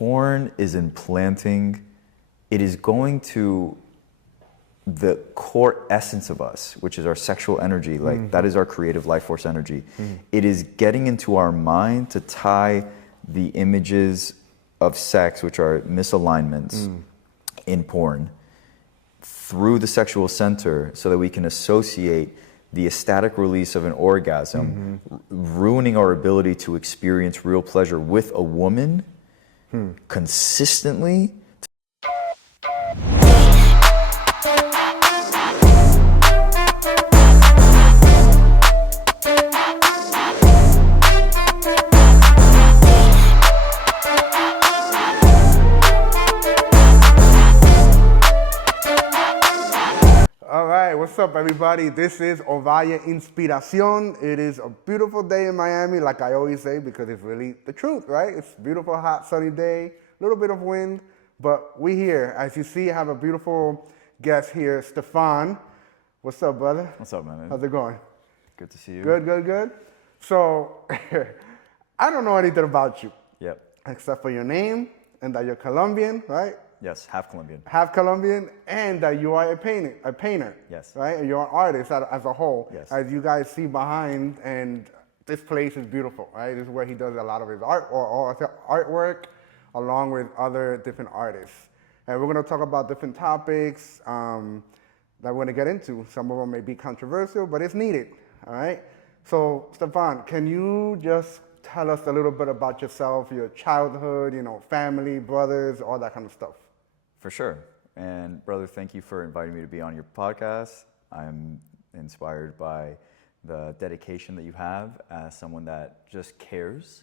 porn is implanting, it is going to the core essence of us, which is our sexual energy, like that is our creative life force energy. It is getting into our mind to tie the images of sex, which are misalignments in porn, through the sexual center so that we can associate the ecstatic release of an orgasm, ruining our ability to experience real pleasure with a woman consistently. What's up, everybody? This is Ovaya Inspiración. It is a beautiful day in Miami, like I always say, because it's really the truth, right? It's a beautiful, hot, sunny day, a little bit of wind, but we here. As you see, I have a beautiful guest here, Stefan. What's up, brother? What's up, man? How's it going? Good to see you. Good. So, I don't know anything about you. Yep. Except for your name and that you're Colombian, right? Yes, half Colombian. Half Colombian, and that you are a painter. Yes. Right? And you're an artist as a whole. Yes. As you guys see behind, and this place is beautiful, right? This is where he does a lot of his artwork, along with other different artists. And we're going to talk about different topics that we're going to get into. Some of them may be controversial, but it's needed, all right? So, Stefan, can you just tell us a little bit about yourself, your childhood, family, brothers, all that kind of stuff? For sure. And brother, thank you for inviting me to be on your podcast. I'm inspired by the dedication that you have as someone that just cares,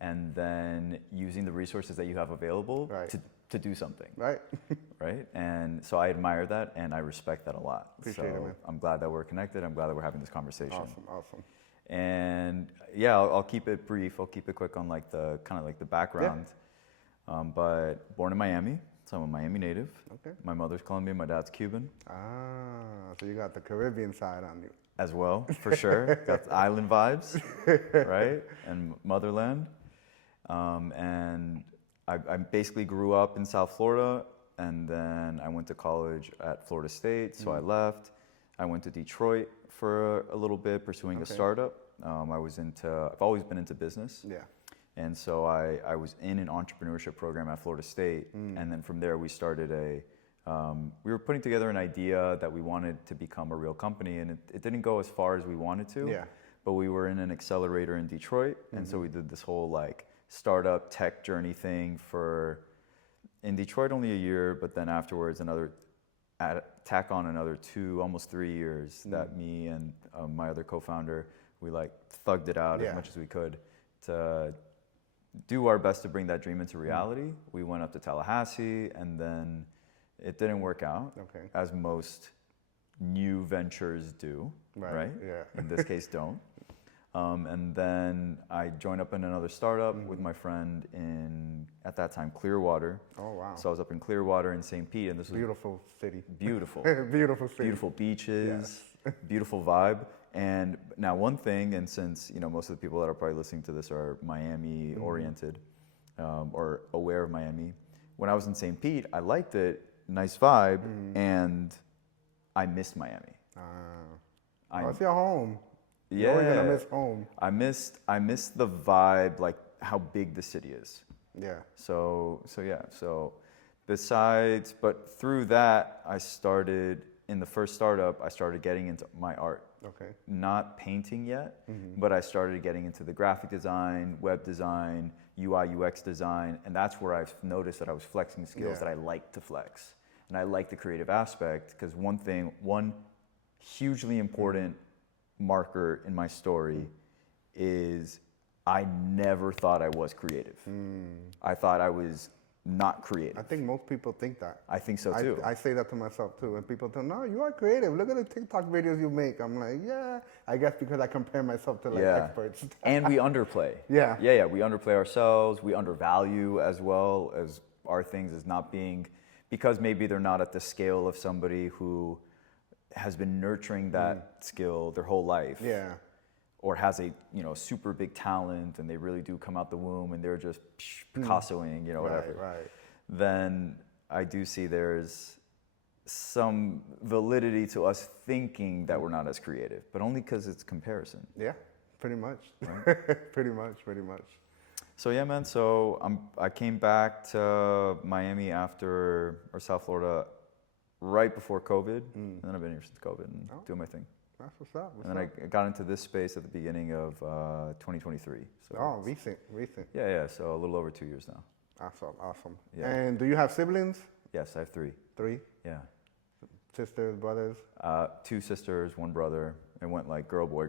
and then using the resources that you have available to do something. Right. Right? And so I admire that and I respect that a lot. Appreciate it, man. I'm glad that we're connected. I'm glad that we're having this conversation. Awesome. And yeah, I'll keep it brief. I'll keep it quick on like the kind of like the background. Yeah. But born in Miami. So I'm a Miami native. Okay. My mother's Colombian, my dad's Cuban. So you got the Caribbean side on you. As well, for sure. Got island vibes, right? And motherland. And I basically grew up in South Florida, and then I went to college at Florida State, so I left. I went to Detroit for a little bit, pursuing a startup. I've always been into business. Yeah. And so I was in an entrepreneurship program at Florida State, and then from there we started we were putting together an idea that we wanted to become a real company, and it didn't go as far as we wanted to, but we were in an accelerator in Detroit, and so we did this whole like startup tech journey thing in Detroit only a year, but then afterwards tack on another almost 3 years that me and my other co-founder, we like thugged it out as much as we could to do our best to bring that dream into reality. We went up to Tallahassee, and then it didn't work out, as most new ventures do, right? Yeah. In this case, don't. And then I joined up in another startup with my friend at that time, Clearwater. Oh, wow. So I was up in Clearwater in St. Pete, and this was beautiful city. Beautiful. Beautiful city. Beautiful beaches, beautiful vibe. And now one thing, and since most of the people that are probably listening to this are Miami oriented or aware of Miami, when I was in St. Pete, I liked it, nice vibe, and I missed Miami. It's your home. Yeah, you're always gonna miss home. I missed the vibe, like how big the city is. Yeah. So besides, but through that, in the first startup, I started getting into my art. Okay. Not painting yet, but I started getting into the graphic design, web design, UI, UX design, and that's where I've noticed that I was flexing skills that I like to flex. And I like the creative aspect, because one hugely important marker in my story is I never thought I was creative. I thought I was not creative. I think most people think that. I think so too. I say that to myself too. And people tell me, no, you are creative. Look at the TikTok videos you make. I'm like, yeah, I guess because I compare myself to experts. And we underplay. Yeah. We underplay ourselves. We undervalue as well as our things as not being, because maybe they're not at the scale of somebody who has been nurturing that skill their whole life. Yeah. or has a super big talent and they really do come out the womb and they're just Picassoing, whatever. Right. Then I do see there's some validity to us thinking that we're not as creative, but only because it's comparison. Yeah, pretty much. Right? pretty much. So yeah, man. So I came back to Miami or South Florida right before COVID, and then I've been here since COVID and doing my thing. That's what's up. And then I got into this space at the beginning of 2023. So recent. Yeah. So a little over 2 years now. Awesome. Yeah. And do you have siblings? Yes, I have 3. 3? Yeah. Sisters, brothers? 2 sisters, 1 brother. It went like girl, boy.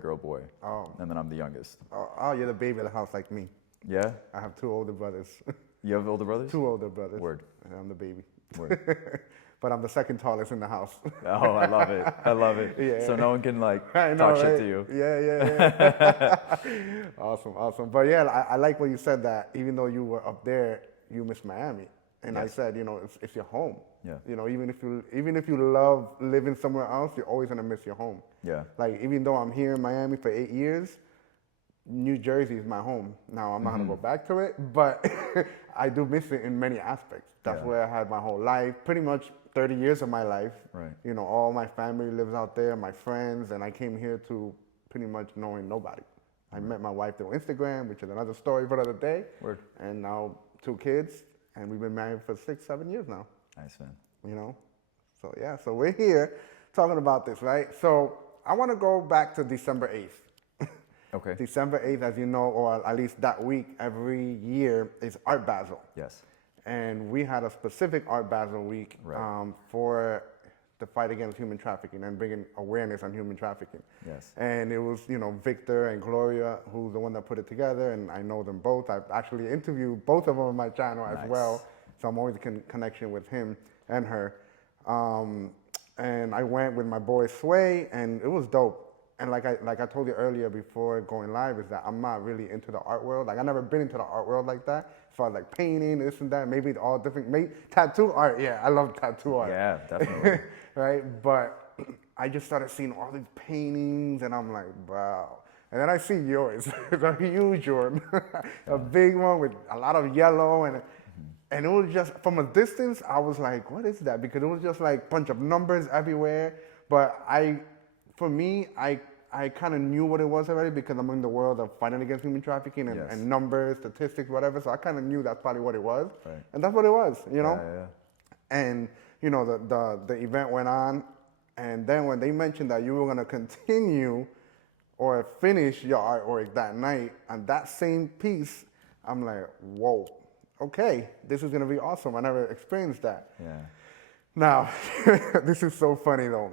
Oh. And then I'm the youngest. Oh, you're the baby of the house like me. Yeah? I have 2 older brothers. You have older brothers? 2 older brothers. Word. And I'm the baby. Word. But I'm the second tallest in the house. Oh, I love it. Yeah. So no one can talk shit to you. Yeah. Awesome. But yeah, I like what you said, that even though you were up there, you miss Miami. And Yes. I said, it's your home. Yeah. Even if you love living somewhere else, you're always gonna miss your home. Yeah. Like, even though I'm here in Miami for 8 years, New Jersey is my home. Now, I'm not gonna go back to it, but I do miss it in many aspects. That's where I had my whole life, pretty much 30 years of my life. Right. All my family lives out there, my friends, and I came here to pretty much knowing nobody. I met my wife through Instagram, which is another story for another day. Word. And now 2 kids, and we've been married for 6-7 years now. Nice, man. So yeah, so we're here talking about this, right? So I want to go back to December 8th. Okay. December 8th, as you know, or at least that week, every year is Art Basel. Yes. And we had a specific Art Basel week for the fight against human trafficking and bringing awareness on human trafficking. Yes. And it was, Victor and Gloria, who's the one that put it together, and I know them both. I've actually interviewed both of them on my channel as well, so I'm always in connection with him and her. And I went with my boy Sway, and it was dope. And like I told you earlier before going live, is that I'm not really into the art world. Like, I've never been into the art world like that. As far as like painting, this and that, maybe all different, tattoo art. Yeah, I love tattoo art. Yeah, definitely. Right? But I just started seeing all these paintings, and I'm like, wow. And then I see yours. It's a huge one, a big one with a lot of yellow, and it was just, from a distance, I was like, what is that? Because it was just like a bunch of numbers everywhere. But for me, I kind of knew what it was already, because I'm in the world of fighting against human trafficking and numbers, statistics, whatever. So I kind of knew that's probably what it was. Right. And that's what it was, Yeah. And, the event went on. And then when they mentioned that you were going to continue or finish your artwork that night on that same piece, I'm like, whoa, okay, this is going to be awesome. I never experienced that. Yeah. Now, this is so funny though.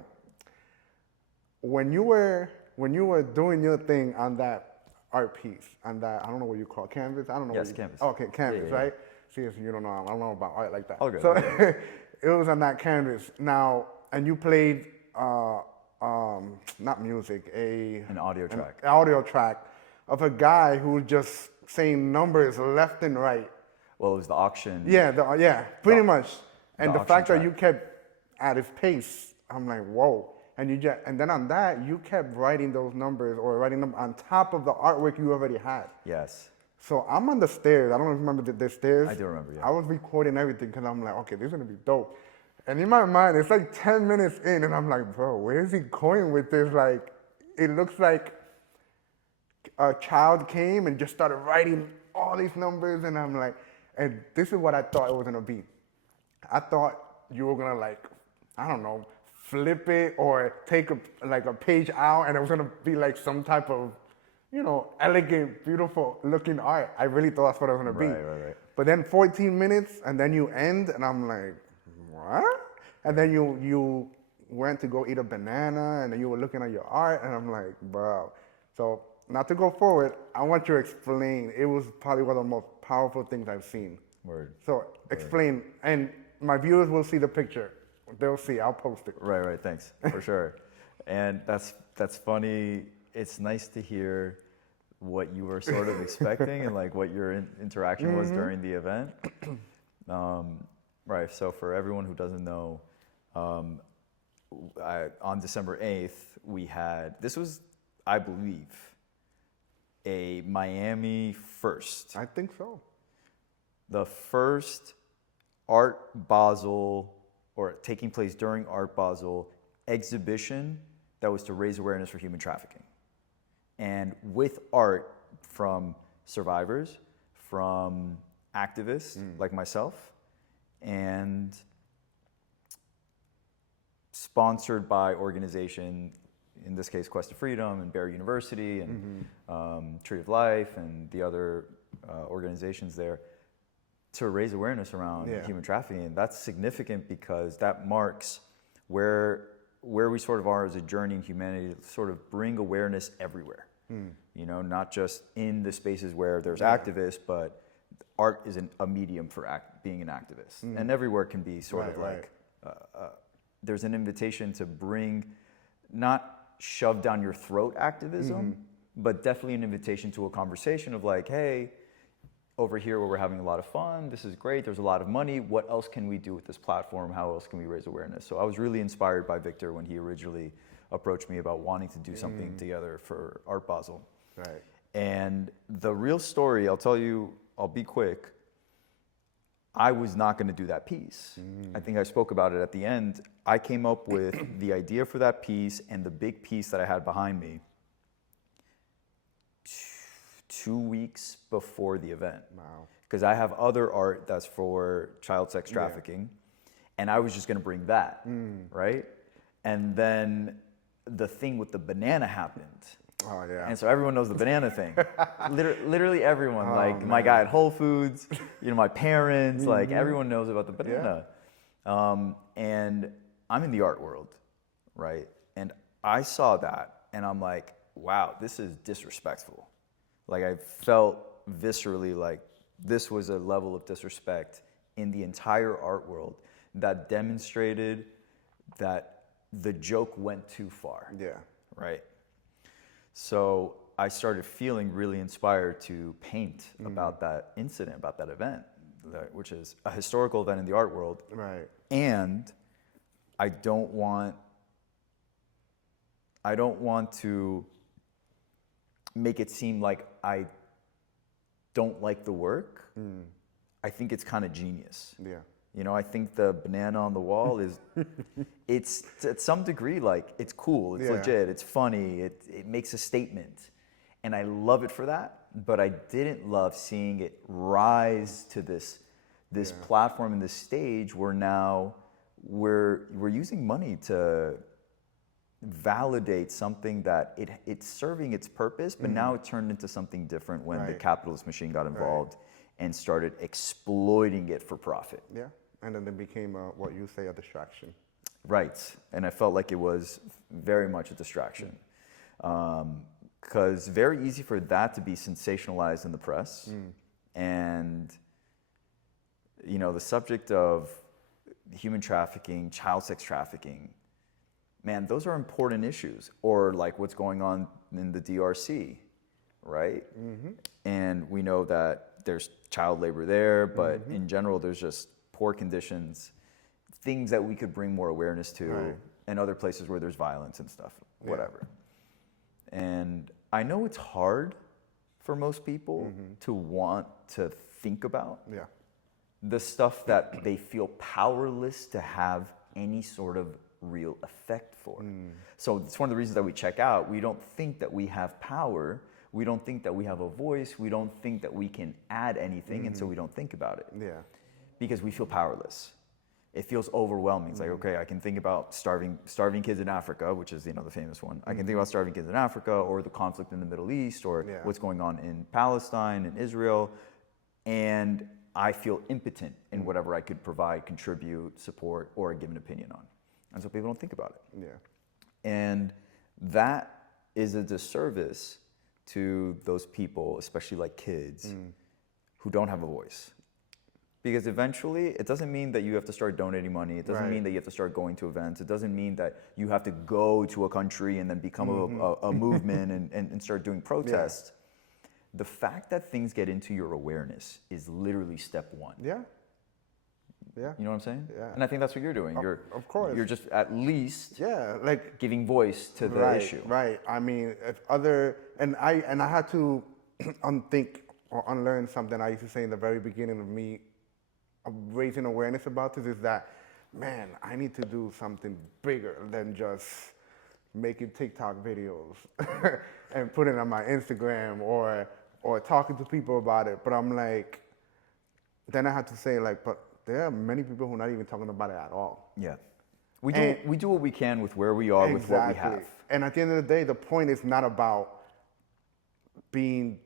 When you were doing your thing on that art piece, on that, I don't know what you call it, canvas? I don't know. Yes, canvas. Okay, canvas, Yeah. right? See, you don't know, I don't know about art like that. All good, So all good. it was on that canvas. Now, and you played, not music, An audio track. An audio track of a guy who was just saying numbers left and right. Well, it was the auction. Yeah, pretty much. And the fact that track. you kept at his pace, I'm like, whoa. And then on that, you kept writing those numbers, or writing them on top of the artwork you already had. Yes. So I'm on the stairs. I don't know if you remember the stairs. I do remember, yeah. I was recording everything because I'm like, okay, this is gonna be dope. And in my mind, it's like 10 minutes in, and I'm like, bro, where is he going with this? Like, it looks like a child came and just started writing all these numbers, and I'm like, and this is what I thought it was gonna be. I thought you were gonna, like, I don't know, flip it or take a page out, and it was gonna be like some type of, elegant, beautiful looking art. I really thought that's what it was gonna be. Right. But then 14 minutes, and then you end, and I'm like, what? And then you went to go eat a banana, and then you were looking at your art, and I'm like, bro. So, not to go forward, I want you to explain. It was probably one of the most powerful things I've seen. Word. So, explain, and my viewers will see the picture. They'll see, I'll post it. Right, thanks, for sure. And that's funny. It's nice to hear what you were sort of expecting and like what your interaction was during the event. Right, so for everyone who doesn't know, on December 8th, we had, this was, I believe, a Miami first. I think so. The first Art Basel, or taking place during Art Basel, exhibition that was to raise awareness for human trafficking. And with art from survivors, from activists like myself, and sponsored by organization, in this case Quest of Freedom and Bear University and Tree of Life and the other organizations there, to raise awareness around human trafficking. And that's significant because that marks where we sort of are as a journey in humanity, to sort of bring awareness everywhere. You know, not just in the spaces where there's activists, but art is a medium for being an activist. And everywhere can be sort of like, there's an invitation to bring, not shove down your throat activism, but definitely an invitation to a conversation of like, hey, over here where we're having a lot of fun, this is great, there's a lot of money, what else can we do with this platform? How else can we raise awareness? So I was really inspired by Victor when he originally approached me about wanting to do something together for Art Basel. Right. And the real story, I'll tell you, I'll be quick, I was not going to do that piece. I think I spoke about it at the end. I came up with the idea for that piece and the big piece that I had behind me 2 weeks before the event. Wow. Because I have other art that's for child sex trafficking, and I was just going to bring that, right? And then the thing with the banana happened. Oh, yeah. And so everyone knows the banana thing. Literally everyone, like my guy at Whole Foods, you know, my parents, like everyone knows about the banana. And I'm in the art world, right? And I saw that and I'm like, wow, this is disrespectful. Like I felt viscerally like this was a level of disrespect in the entire art world that demonstrated that the joke went too far. Yeah. Right? So I started feeling really inspired to paint about that incident, about that event, which is a historical event in the art world. Right. And I don't want to make it seem like I don't like the work. I think it's kind of genius. Yeah. You know, I think the banana on the wall is, it's to some degree like, it's cool, it's legit, it's funny, it makes a statement. And I love it for that, but I didn't love seeing it rise to this platform and this stage where now we're using money to validate something that it's serving its purpose, but now it turned into something different when the capitalist machine got involved and started exploiting it for profit. Yeah. And then it became what you say, a distraction. Right. And I felt like it was very much a distraction. Because very easy for that to be sensationalized in the press. And, you know, the subject of human trafficking, child sex trafficking, man, those are important issues. Or like what's going on in the DRC, right? And we know that there's child labor there, but in general, there's just poor conditions, things that we could bring more awareness to, and other places where there's violence and stuff, whatever. And I know it's hard for most people to want to think about the stuff that they feel powerless to have any sort of real effect for. So it's one of the reasons that we check out. We don't think that we have power. We don't think that we have a voice. We don't think that we can add anything, and so we don't think about it. Yeah. Because we feel powerless. It feels overwhelming. It's like, okay, I can think about starving kids in Africa, which is, you know, the famous one. I can think about starving kids in Africa, or the conflict in the Middle East, or what's going on in Palestine and Israel, and I feel impotent in whatever I could provide, contribute, support, or give an opinion on. And so people don't think about it. Yeah. And that is a disservice to those people, especially like kids, who don't have a voice. Because eventually, it doesn't mean that you have to start donating money. It doesn't mean that you have to start going to events. It doesn't mean that you have to go to a country and then become a movement and start doing protests. The fact that things get into your awareness is literally step one. Yeah. Yeah. You know what I'm saying? Yeah. And I think that's what you're doing. Of course. You're just at least like giving voice to the issue. Right. I mean, if other, and I had to unthink or unlearn something I used to say in the very beginning of me raising awareness about this is that, man, I need to do something bigger than just making TikTok videos and putting it on my Instagram or talking to people about it. But I'm like, then I have to say like, but there are many people who are not even talking about it at all. Yeah. We do what we can with where we are, with what we have. And at the end of the day, the point is not about being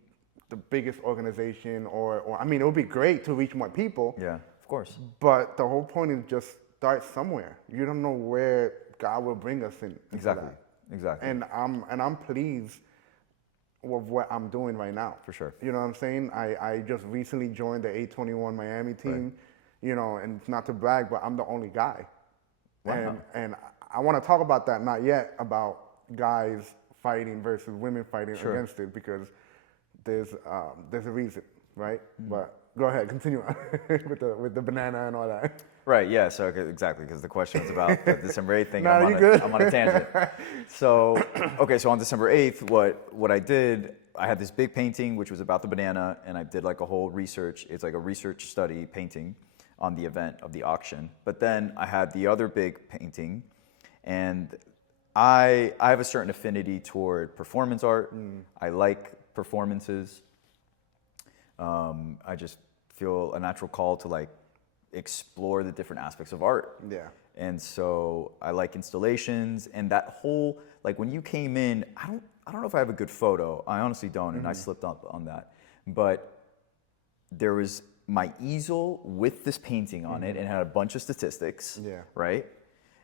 the biggest organization or I mean, it would be great to reach more people. Yeah, of course. But the whole point is just start somewhere. You don't know where God will bring us in. Exactly. Exactly. And I'm pleased with what I'm doing right now. For sure. You know what I'm saying? I just recently joined the 821 Miami team, Right. you know, and not to brag, but I'm the only guy. Wow. And I want to talk about that, not yet about guys fighting versus women fighting against it, because there's a reason, right? But go ahead, continue on with the banana and all that. Right, yeah, so exactly, because the question was about the December 8th thing. No, you good. I'm on a tangent. So, okay, so on December 8th, what I did, I had this big painting, which was about the banana, and I did like a whole research. It's like a research study painting on the event of the auction. But then I had the other big painting, and I have a certain affinity toward performance art. I like performances. I just feel a natural call to like explore the different aspects of art. Yeah. And so I like installations and that whole, like when you came in, I don't know if I have a good photo. I honestly don't, and I slipped up on that. But there was my easel with this painting on it and it had a bunch of statistics. Yeah. Right?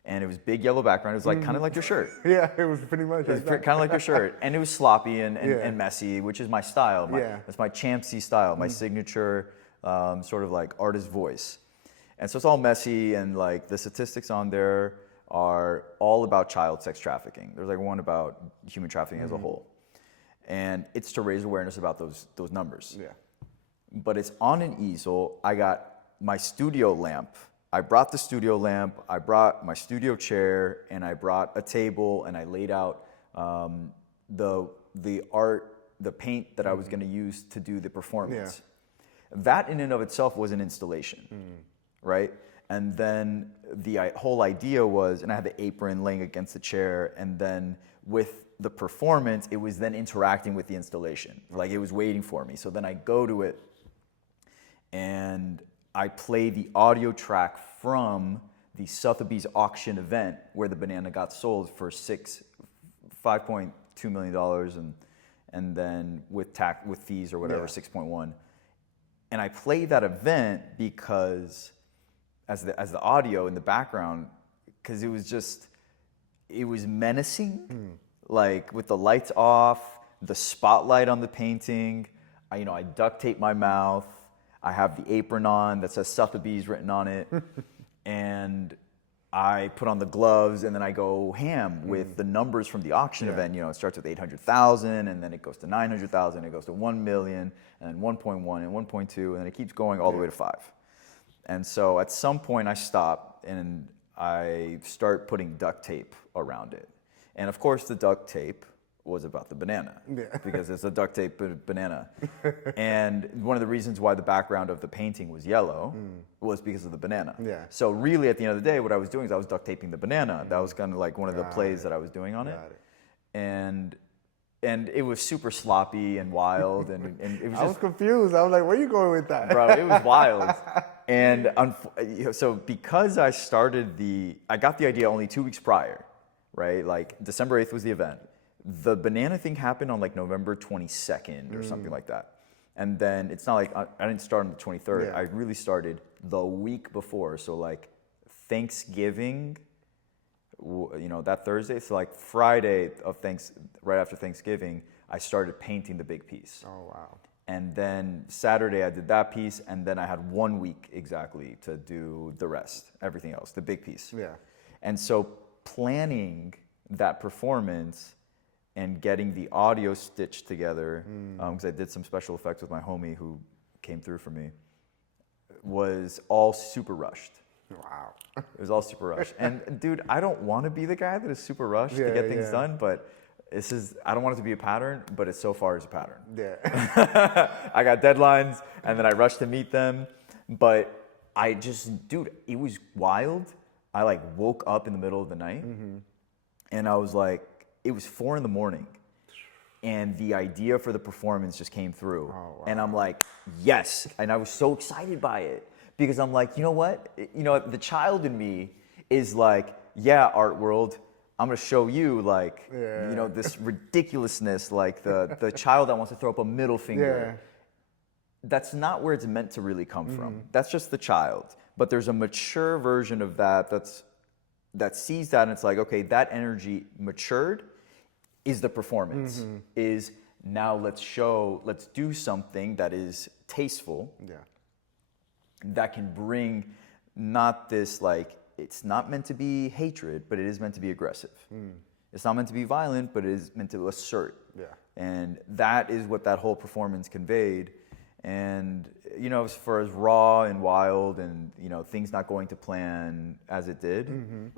And it was big yellow background. It was like kind of like your shirt. Yeah, it was pretty much. It was kind of like your shirt, and it was sloppy and Yeah. messy, which is my style. Yeah. That's my Champsy style, my signature sort of like artist voice. And so it's all messy, and like the statistics on there are all about child sex trafficking. There's like one about human trafficking as a whole, and it's to raise awareness about those numbers. Yeah. But it's on an easel. I got my studio lamp. I brought the studio lamp, I brought my studio chair, and I brought a table, and I laid out the art, the paint that I was going to use to do the performance. Yeah. That in and of itself was an installation, right? And then the whole idea was, and I had the apron laying against the chair, and then with the performance, it was then interacting with the installation. Like it was waiting for me. So then I go to it, and I play the audio track from the Sotheby's auction event where the banana got sold for $5.2 million, and then with fees or whatever, 6.1. And I play that event because as the audio in the background, because it was menacing, like with the lights off, the spotlight on the painting. I duct tape my mouth. I have the apron on that says Sotheby's written on it, and I put on the gloves, and then I go ham with the numbers from the auction event. It starts with 800,000, and then it goes to 900,000, it goes to 1 million, and then 1.1 and 1.2, and then it keeps going all the way to 5. And so at some point I stop and I start putting duct tape around it. And of course the duct tape was about the banana, because it's a duct tape banana. And one of the reasons why the background of the painting was yellow was because of the banana. Yeah. So really at the end of the day, what I was doing is I was duct taping the banana. That was kind of like one of the plays that I was doing on it. And it was super sloppy and wild, and it was I was confused. I was like, where are you going with that? Bro, it was wild. And so because I got the idea only 2 weeks prior, right? Like December 8th was the event. The banana thing happened on like November 22nd or something like that. And then it's not like I didn't start on the 23rd. Yeah. I really started the week before. So like Thanksgiving, that Thursday. So like Friday right after Thanksgiving, I started painting the big piece. Oh, wow. And then Saturday I did that piece, and then I had 1 week exactly to do the rest, everything else, the big piece. Yeah. And so planning that performance and getting the audio stitched together, because I did some special effects with my homie who came through for me, was all super rushed. Wow. It was all super rushed. And dude, I don't want to be the guy that is super rushed to get things done, but I don't want it to be a pattern, but it so far is a pattern. Yeah. I got deadlines, and then I rush to meet them. But dude, it was wild. I like woke up in the middle of the night, and I was like, it was 4 a.m, and the idea for the performance just came through, and I'm like, yes, and I was so excited by it because I'm like, you know what, the child in me is like, yeah, art world. I'm gonna show you like, this ridiculousness, like the child that wants to throw up a middle finger. That's not where it's meant to really come from. That's just the child. But there's a mature version of that sees that and it's like, okay, that energy matured is the performance. Is now let's do something that is tasteful. That can bring not this like, it's not meant to be hatred, but it is meant to be aggressive. It's not meant to be violent, but it is meant to assert. And that is what that whole performance conveyed. And, as far as raw and wild and, things not going to plan as it did,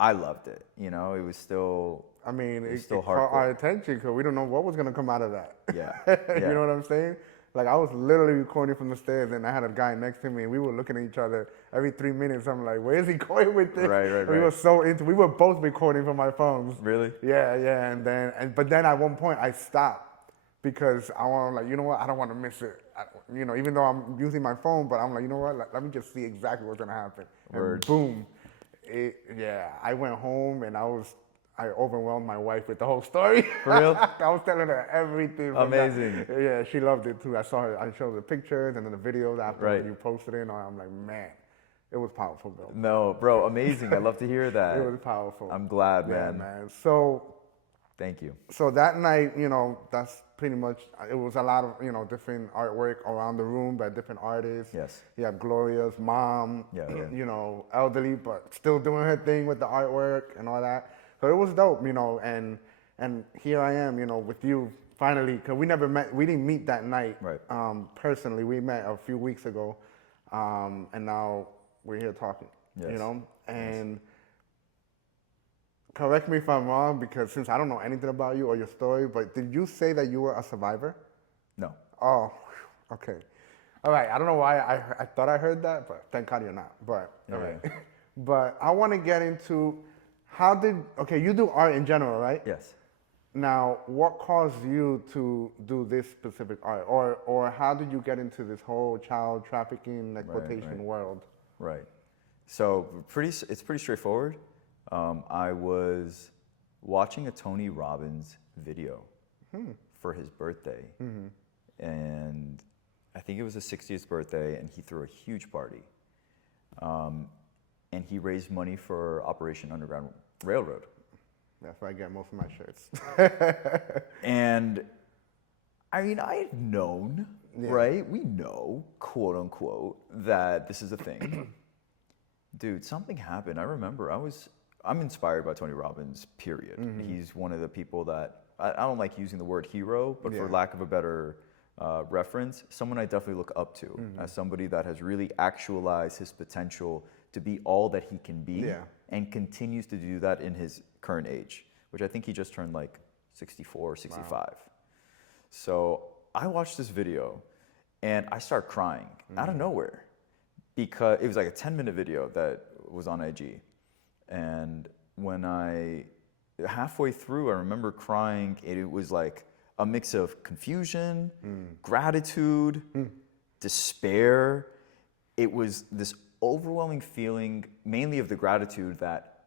I loved it. It was still, it still caught hardcore. our attention because we don't know what was going to come out of that. Yeah. You know what I'm saying? Like, I was literally recording from the stairs, and I had a guy next to me, and we were looking at each other every 3 minutes. I'm like, where is he going with this? Right. We were so into. We were both recording from our phones. Really? Yeah. But then at one point I stopped because I want like, you know what? I don't want to miss it. Even though I'm using my phone, but I'm like, you know what? Let me just see exactly what's gonna happen. Word. And boom, I went home and I overwhelmed my wife with the whole story. For real? I was telling her everything. Amazing. Yeah, she loved it too. I showed her the pictures and then the videos after Right. you posted it. And I'm like, man, it was powerful, bro. No, bro, amazing. I love to hear that. It was powerful. I'm glad, Yeah, man. So Thank you. So that night, that's pretty much, it was a lot of, different artwork around the room by different artists. Yes. You have Gloria's mom, elderly, but still doing her thing with the artwork and all that. So it was dope, and here I am, with you finally, because we never met, we didn't meet that night. Right. Personally, we met a few weeks ago, and now we're here talking, Yes. and correct me if I'm wrong, because since I don't know anything about you or your story, but did you say that you were a survivor? No. Oh, okay. All right. I don't know why I thought I heard that, but thank God you're not. But all right. But I want to get into you do art in general, right? Yes. Now, what caused you to do this specific art, or how did you get into this whole child trafficking and exploitation world? Right. So it's pretty straightforward. I was watching a Tony Robbins video for his birthday, and I think it was his 60th birthday, and he threw a huge party, and he raised money for Operation Underground Railroad. That's where I get most of my shirts. And I had known, right? We know, quote unquote, that this is a thing. Dude, something happened. I remember I'm inspired by Tony Robbins, period. He's one of the people that, I don't like using the word hero, but for lack of a better reference, someone I definitely look up to as somebody that has really actualized his potential to be all that he can be and continues to do that in his current age, which I think he just turned like 64 or 65. Wow. So I watched this video and I start crying out of nowhere because it was like a 10-minute video that was on IG. And when halfway through, I remember crying. It was like a mix of confusion, gratitude, despair. It was this overwhelming feeling, mainly of the gratitude that,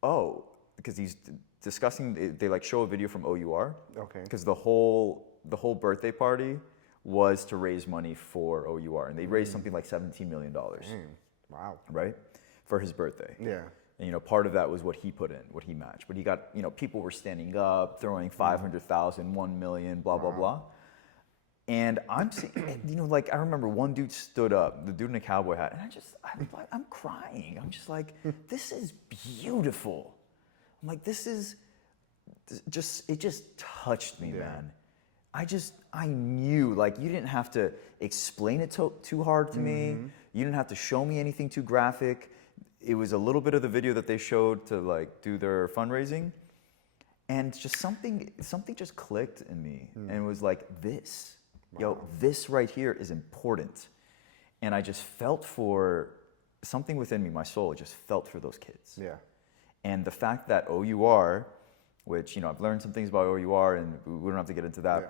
because he's discussing, they like show a video from OUR. Okay. Because the whole birthday party was to raise money for OUR. And they raised something like $17 million. Wow. Right? For his birthday. Yeah. And, part of that was what he put in, what he matched. But he got, people were standing up, throwing 500,000, 1 million, blah, blah, blah. And I'm seeing, I remember one dude stood up, the dude in a cowboy hat, and I'm crying. I'm just like, this is beautiful. I'm like, it just touched me, man. I knew, you didn't have to explain it too hard to me. You didn't have to show me anything too graphic. It was a little bit of the video that they showed to do their fundraising. And just something just clicked in me, and it was like this, this right here is important. And I just felt for something within me, my soul just felt for those kids. Yeah. And the fact that OUR, which, I've learned some things about OUR, and we don't have to get into that,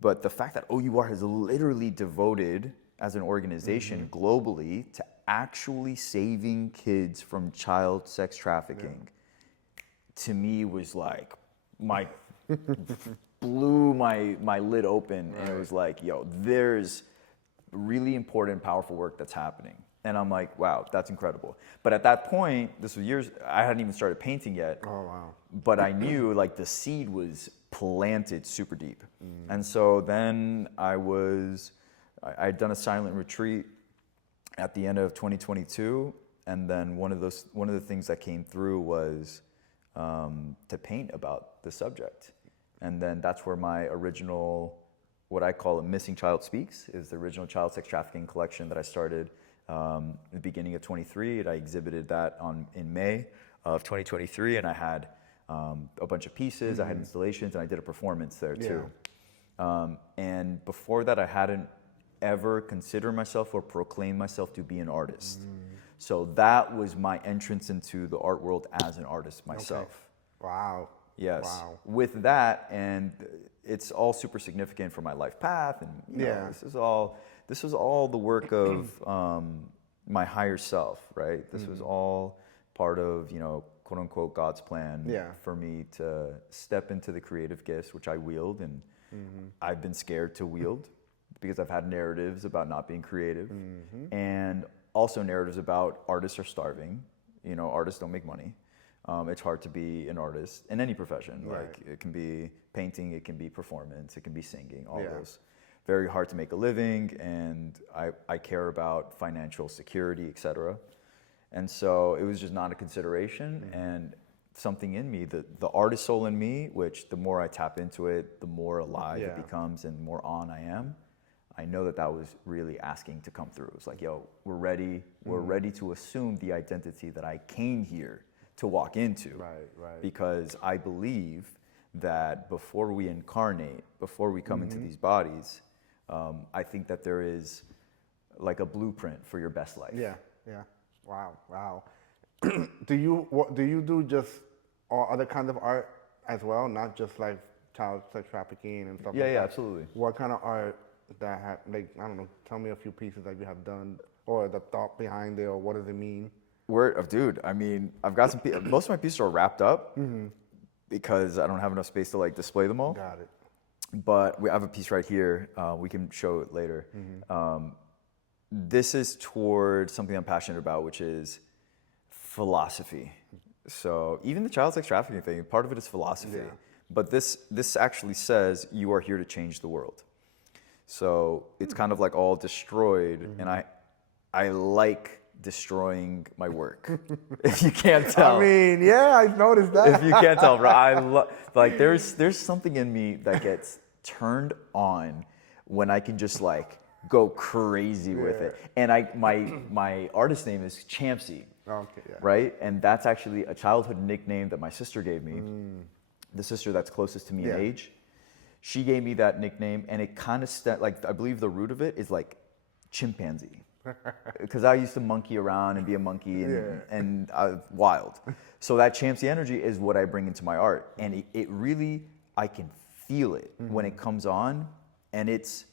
but the fact that OUR has literally devoted as an organization globally to actually saving kids from child sex trafficking, to me was like, blew my lid open, and it was like, there's really important, powerful work that's happening. And I'm like, wow, that's incredible. But at that point, this was years, I hadn't even started painting yet. Oh, wow. But I knew like the seed was planted super deep. And so then I'd done a silent retreat at the end of 2022. And then one of the things that came through was to paint about the subject. And then that's where my original, what I call a Missing Child Speaks, is the original child sex trafficking collection that I started the beginning of 23, and I exhibited that in May of 2023, and I had a bunch of pieces, I had installations, and I did a performance there too. And before that, I hadn't ever considered myself or proclaimed myself to be an artist. So that was my entrance into the art world as an artist myself. Okay. Wow. Yes. Wow. With that, and it's all super significant for my life path, and this was all the work of my higher self, right? This was all part of, quote unquote, God's plan for me to step into the creative gifts, which I wield, and I've been scared to wield because I've had narratives about not being creative, and also narratives about artists are starving. Artists don't make money. It's hard to be an artist in any profession. Right. Like, it can be painting, it can be performance, it can be singing, all those. Very hard to make a living, and I care about financial security, etc. And so it was just not a consideration, and something in me, the artist soul in me, which the more I tap into it, the more alive it becomes and more on I am. I know that was really asking to come through. It's like, we're ready to assume the identity that I came here to walk into. Right. Because I believe that before we incarnate, before we come into these bodies, I think that there is like a blueprint for your best life. Yeah. Wow. Do you do just all other kinds of art as well, not just like child sex trafficking and stuff like that? Yeah, absolutely. What kind of art that have, like, I don't know, tell me a few pieces that you have done, or the thought behind it, or what does it mean? Dude, I mean, I've got most of my pieces are wrapped up because I don't have enough space to like display them all. Got it. But we have a piece right here. We can show it later. This is towards something I'm passionate about, which is philosophy. So even the child sex trafficking thing, part of it is philosophy. But this actually says you are here to change the world. So it's kind of like all destroyed, and I like destroying my work. If you can't tell. I mean, yeah, I noticed that. If you can't tell, bro, like there's something in me that gets turned on when I can just like go crazy with it. And my artist name is Champsy. Okay, yeah. Right? And that's actually a childhood nickname that my sister gave me. The sister that's closest to me in age. She gave me that nickname, and it kind of I believe the root of it is like chimpanzee. Because I used to monkey around and be a monkey and wild. So that Champsy energy is what I bring into my art. And it really, I can feel it when it comes on, and it's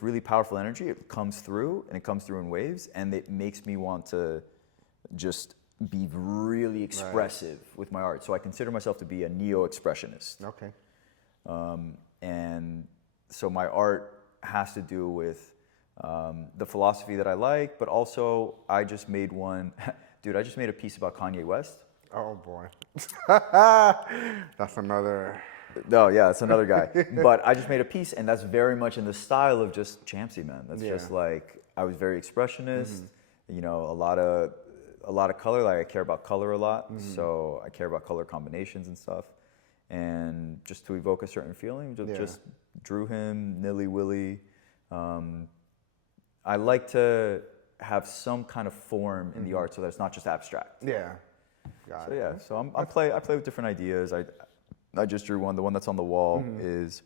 really powerful energy. It comes through, and it comes through in waves, and it makes me want to just be really expressive with my art. So I consider myself to be a neo-expressionist. Okay. And so my art has to do with the philosophy that I like, but also I just made one. Dude, I just made a piece about Kanye West. Oh boy. That's another. Oh yeah, that's another guy. But I just made a piece, and that's very much in the style of just Champsy, man. That's just like, I was very expressionist. A lot of color. Like, I care about color a lot, so I care about color combinations and stuff. And just to evoke a certain feeling, just drew him nilly-willy. I like to have some kind of form in the art so that it's not just abstract. Yeah. Got it. So I play with different ideas. I just drew one. The one that's on the wall is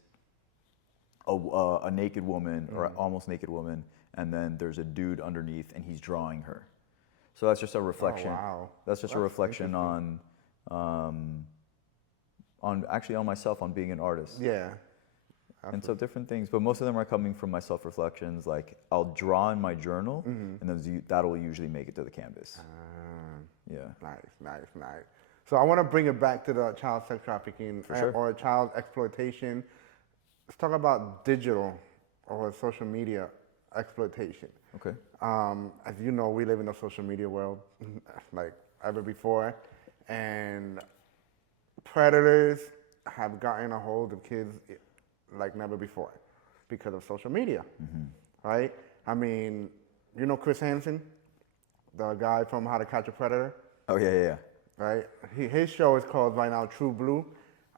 a naked woman or almost naked woman, and then there's a dude underneath, and he's drawing her. So that's just a reflection. Oh, wow. That's just a reflection on actually on myself, on being an artist. Yeah. And so different things, but most of them are coming from my self-reflections. Like I'll draw in my journal, and then that'll usually make it to the canvas. Yeah. Nice. So I want to bring it back to the child sex trafficking or child exploitation. Let's talk about digital or social media exploitation. Okay. As you know, we live in a social media world like ever before, and predators have gotten a hold of kids like never before because of social media, right? I mean, you know Chris Hansen, the guy from How to Catch a Predator? Oh, yeah. Right? His show is called right now True Blue.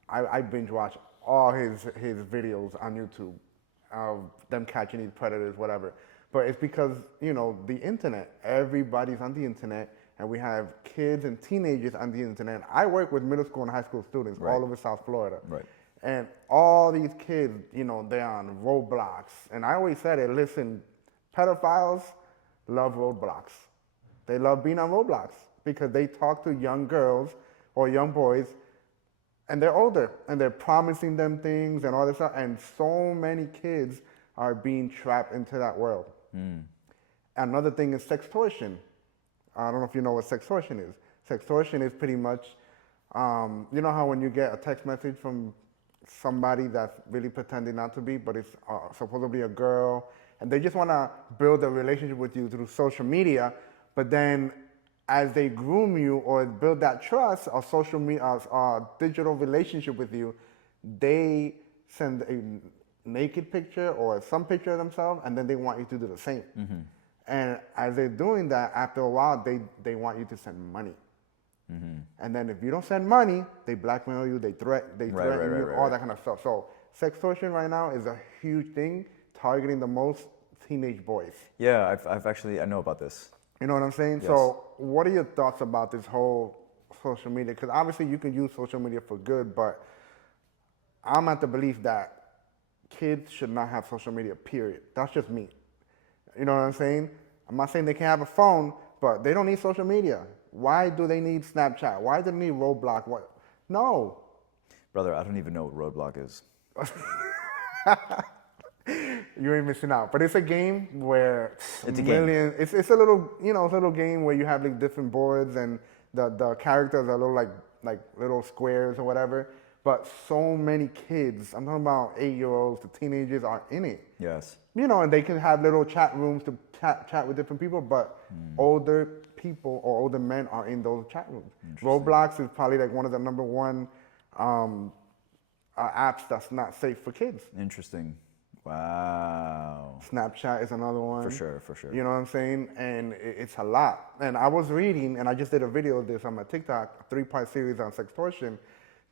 I binge watch all his videos on YouTube of them catching these predators, whatever. But it's because, you know, the internet, everybody's on the internet, and we have kids and teenagers on the internet. I work with middle school and high school students all over South Florida. Right. And all these kids, you know, they're on Roblox. And I always said it, listen, pedophiles love Roblox. They love being on Roblox because they talk to young girls or young boys, and they're older, and they're promising them things and all this stuff. And so many kids are being trapped into that world. Another thing is sextortion. I don't know if you know what sextortion is. Sextortion is pretty much, you know how when you get a text message from somebody that's really pretending not to be, but it's supposedly a girl, and they just want to build a relationship with you through social media, but then as they groom you or build that trust, a social media, a digital relationship with you, they send a naked picture or some picture of themselves, and then they want you to do the same. And as they're doing that, after a while, they want you to send money. And then if you don't send money, they blackmail you, they threaten you, all that kind of stuff. So sextortion right now is a huge thing, targeting the most teenage boys. Yeah, I've actually, I know about this. You know what I'm saying? Yes. So what are your thoughts about this whole social media? Because obviously you can use social media for good, but I'm at the belief that kids should not have social media, period. That's just me. You know what I'm saying? I'm not saying they can't have a phone, but they don't need social media. Why do they need Snapchat? Why do they need Roblox? What? No. Brother, I don't even know what Roadblock is. You ain't missing out. But it's a game where It's a game. It's a little, you know, it's a little game where you have like different boards and the characters are little like little squares or whatever. But so many kids, I'm talking about 8-year-olds to teenagers, are in it. Yes. You know, and they can have little chat rooms to chat with different people, but older people or older men are in those chat rooms. Roblox is probably like one of the number one apps that's not safe for kids. Interesting. Wow. Snapchat is another one. For sure. You know what I'm saying? And it's a lot. And I was reading, and I just did a video of this on my TikTok, a 3-part series on sextortion,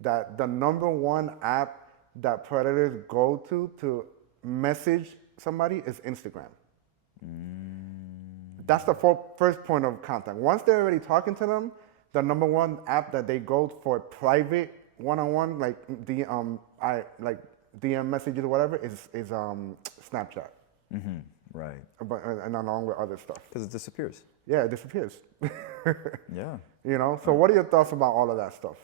that the number one app that predators go to message somebody is Instagram. That's the first point of contact. Once they're already talking to them, the number one app that they go for private one-on-one, like DM messages or whatever, is Snapchat. Right. But, and along with other stuff. Because it disappears. Yeah, it disappears. Yeah. You know. So, what are your thoughts about all of that stuff?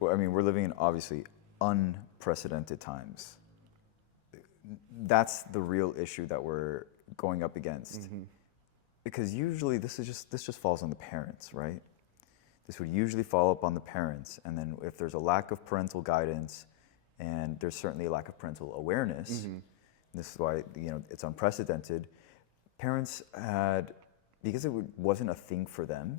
Well, I mean, we're living in obviously unprecedented times. That's the real issue that we're going up against. Because usually this just falls on the parents, right? This would usually fall up on the parents, and then if there's a lack of parental guidance, and there's certainly a lack of parental awareness, this is why it's unprecedented. Parents had, because it wasn't a thing for them,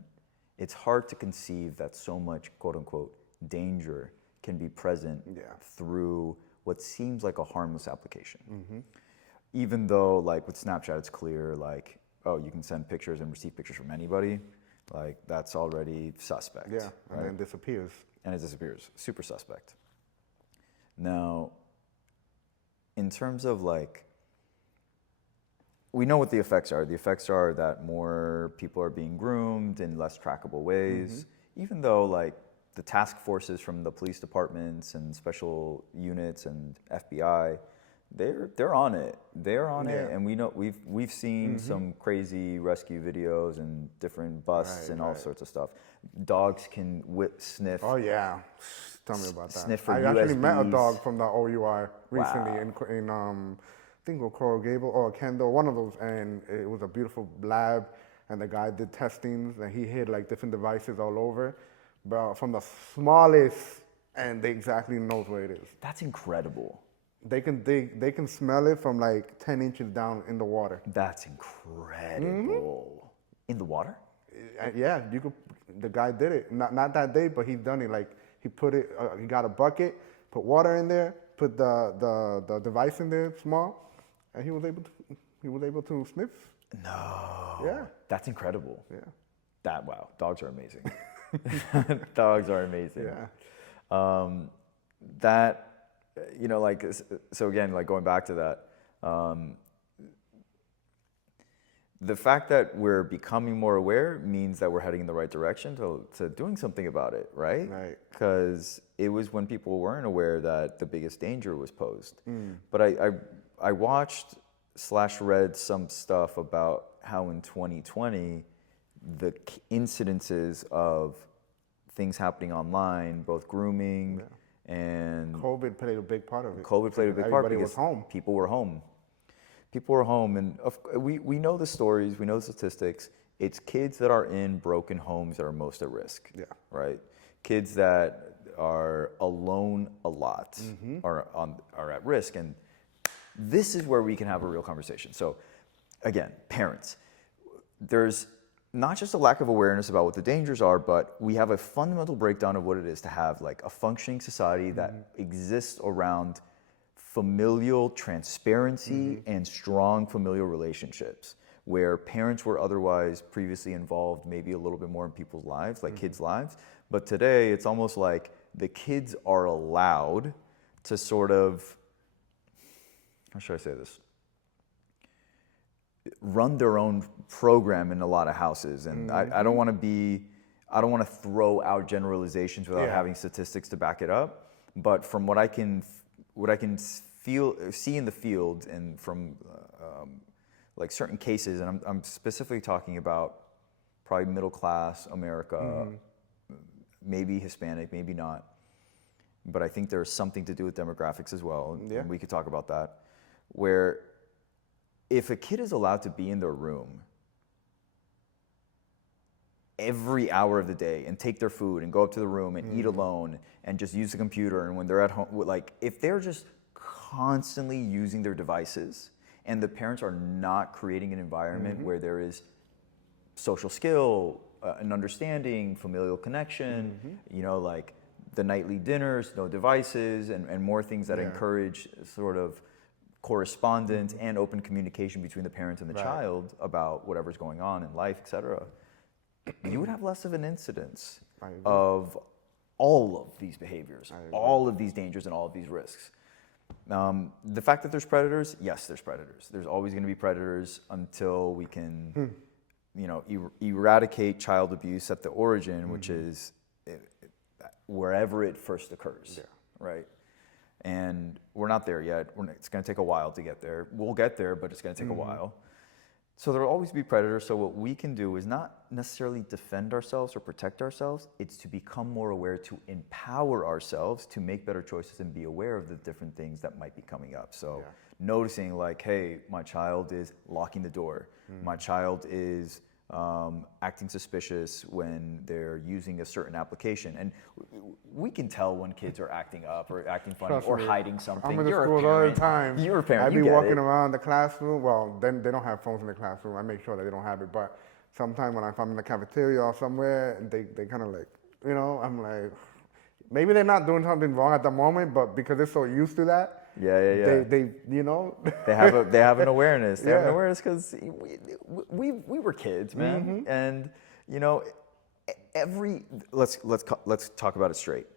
it's hard to conceive that so much quote unquote danger can be present through what seems like a harmless application. Even though, like with Snapchat, it's clear, like, oh, you can send pictures and receive pictures from anybody, like that's already suspect. Yeah, and right? then disappears. And it disappears, super suspect. Now, in terms of like we know what the effects are. The effects are that more people are being groomed in less trackable ways, even though like the task forces from the police departments and special units and FBI, they're on it. They're on it, and we know we've seen some crazy rescue videos and different busts and all sorts of stuff. Dogs can sniff. Oh yeah, tell me about that. Sniff for I actually met a USBs. dog from the OUI recently in I think it was Coral Gable or Kendall, one of those, and it was a beautiful lab. And the guy did testings, and he hid like different devices all over, but from the smallest, and they exactly knows where it is. That's incredible. They can smell it from like 10 inches down in the water. That's incredible. In the water? Yeah, you could. The guy did it. Not that day, but he's done it. Like he put it. He got a bucket, put water in there, put the device in there, small, and he was able to sniff. No. Yeah. That's incredible. Yeah. Wow. Dogs are amazing. Dogs are amazing. Yeah. That, you know, like, so again, like going back to that, the fact that we're becoming more aware means that we're heading in the right direction to doing something about it, right? Right. Because it was when people weren't aware that the biggest danger was posed. But I watched / read some stuff about how in 2020, the incidences of things happening online, both grooming and COVID played a big part of it. COVID played a big part Everybody because was home. people were home. People were home, and we know the stories, we know the statistics. It's kids that are in broken homes that are most at risk. Yeah. Right. Kids that are alone a lot are at risk, and this is where we can have a real conversation. So, again, parents, there's not just a lack of awareness about what the dangers are, but we have a fundamental breakdown of what it is to have like a functioning society that exists around familial transparency and strong familial relationships, where parents were otherwise previously involved maybe a little bit more in people's lives, like kids' lives. But today it's almost like the kids are allowed to sort of, how should I say this? Run their own program in a lot of houses. And I don't want to throw out generalizations without having statistics to back it up. But from what I can see in the field, and from like certain cases, and I'm specifically talking about probably middle class America, maybe Hispanic, maybe not. But I think there's something to do with demographics as well, and we could talk about that, where if a kid is allowed to be in their room every hour of the day and take their food and go up to the room and eat alone and just use the computer, and when they're at home, like if they're just constantly using their devices and the parents are not creating an environment where there is social skill, an understanding, familial connection, you know, like the nightly dinners, no devices, and more things that encourage sort of correspondence and open communication between the parent and the child about whatever's going on in life, et cetera, you would have less of an incidence of all of these behaviors, all of these dangers, and all of these risks. The fact that there's predators, yes, there's predators. There's always going to be predators until we can, you know, eradicate child abuse at the origin, which is wherever it first occurs, right? And we're not there yet. It's going to take a while to get there. We'll get there, but it's going to take a while. So there will always be predators. So what we can do is not necessarily defend ourselves or protect ourselves. It's to become more aware, to empower ourselves to make better choices and be aware of the different things that might be coming up. So noticing like, hey, my child is locking the door. My child is acting suspicious when they're using a certain application. And we can tell when kids are acting up or acting funny or hiding something. I'm in the You're schools a all the parent. time. You're a parent. I be You get walking it. around the classroom. Well, then they don't have phones in the classroom. I make sure that they don't have it. But sometimes when I'm in the cafeteria or somewhere, and they kind of like, you know, I'm like, maybe they're not doing something wrong at the moment, but because they're so used to that, they you know, they have an awareness. They have an awareness because we were kids, man, and you know, let's talk about it straight.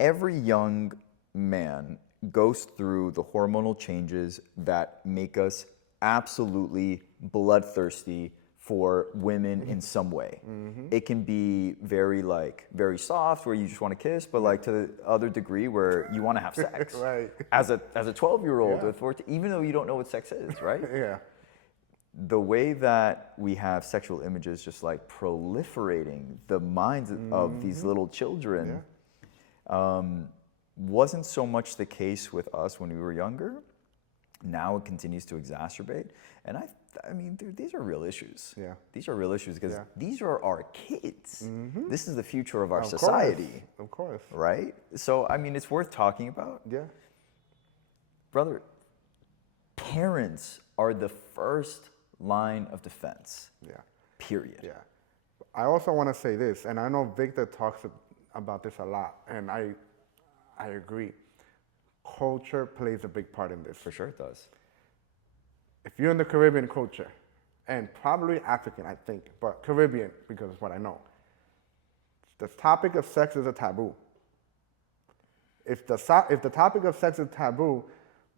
Every young man goes through the hormonal changes that make us absolutely bloodthirsty for women in some way. It can be very soft where you just want to kiss, but like to the other degree where you want to have sex. Right. As a 12-year-old Yeah. or 14, even though you don't know what sex is, right? Yeah. The way that we have sexual images just like proliferating the minds of these little children wasn't so much the case with us when we were younger. Now it continues to exacerbate. And I mean, dude, these are real issues. Yeah. These are real issues because Yeah. these are our kids. This is the future of our Of society, Of course. right? So, I mean, it's worth talking about. Yeah. Brother, parents are the first line of defense, Yeah. period. Yeah. I also want to say this, and I know Victor talks about this a lot, and I agree. Culture plays a big part in this. For sure it does. If you're in the Caribbean culture, and probably African, I think, but Caribbean, because it's what I know, the topic of sex is a taboo. If the topic of sex is taboo,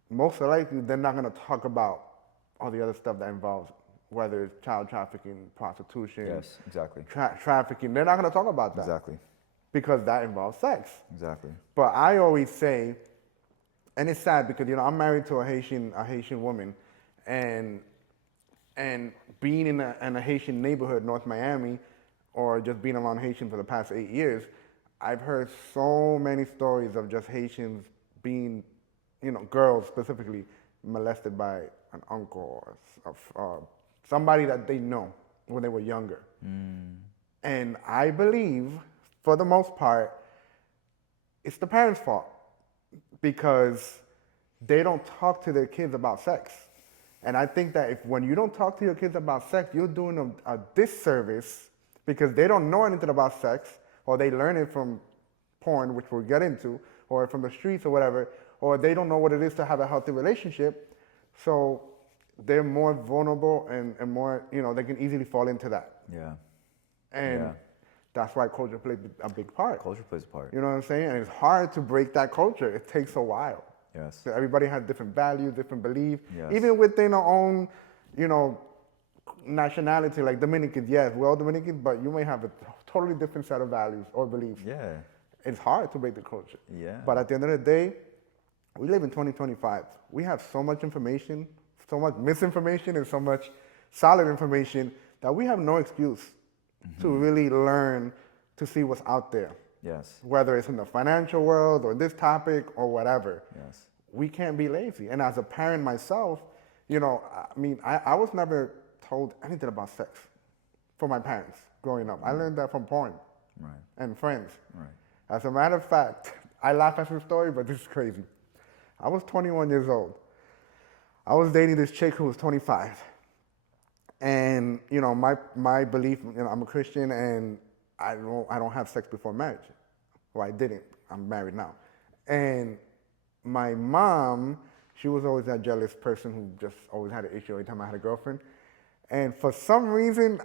most likely they're not going to talk about all the other stuff that involves, whether it's child trafficking, prostitution, Yes, exactly. trafficking. They're not going to talk about that. Exactly. Because that involves sex. Exactly. But I always say, and it's sad because I'm married to a Haitian woman, and being in a Haitian neighborhood, North Miami, or just being around Haitian for the past 8 years, I've heard so many stories of just Haitians being, girls specifically, molested by an uncle or somebody that they know when they were younger. And I believe, for the most part, it's the parents' fault because they don't talk to their kids about sex. And I think that when you don't talk to your kids about sex, you're doing a disservice because they don't know anything about sex, or they learn it from porn, which we'll get into, or from the streets or whatever, or they don't know what it is to have a healthy relationship. So they're more vulnerable and more, they can easily fall into that. Yeah. And Yeah. that's why culture plays a big part. Culture plays a part. You know what I'm saying? And it's hard to break that culture. It takes a while. Yes. So everybody has different values, different beliefs. Yes. Even within our own, nationality, like Dominicans, yes, we're all Dominicans, but you may have a totally different set of values or beliefs. Yeah. It's hard to break the culture. Yeah. But at the end of the day, we live in 2025. We have so much information, so much misinformation, and so much solid information that we have no excuse to really learn to see what's out there. Yes. Whether it's in the financial world or this topic or whatever. Yes. We can't be lazy. And as a parent myself, I was never told anything about sex from my parents growing up. I learned that from porn and friends. Right. As a matter of fact, I laugh at this story, but this is crazy. I was 21 years old. I was dating this chick who was 25. And, my belief, I'm a Christian and I don't have sex before marriage. Well, I didn't. I'm married now. And my mom, she was always that jealous person who just always had an issue every time I had a girlfriend. And for some reason,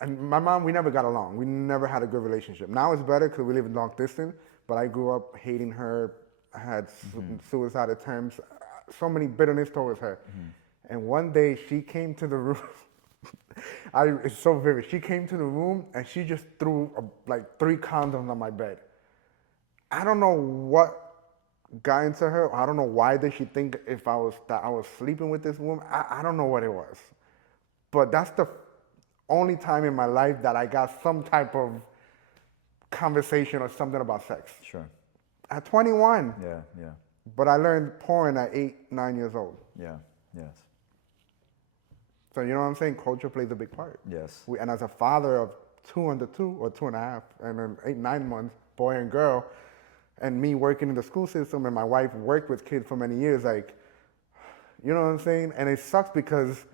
and my mom, we never got along. We never had a good relationship. Now it's better because we live in long distance, but I grew up hating her. I had suicide attempts, so many bitterness towards her. And one day she came to the room. It's so vivid. She came to the room and she just threw like 3 condoms on my bed. I don't know what got into her. I don't know why did she think that I was sleeping with this woman. I don't know what it was. But that's the only time in my life that I got some type of conversation or something about sex. Sure. At 21. Yeah. Yeah. But I learned porn at 8, 9 years old. Yeah. Yes. So you know what I'm saying? Culture plays a big part. Yes. And as a father of 2 under 2 or 2.5, and then 8, 9 months, boy and girl, and me working in the school system, and my wife worked with kids for many years, like, you know what I'm saying? And it sucks because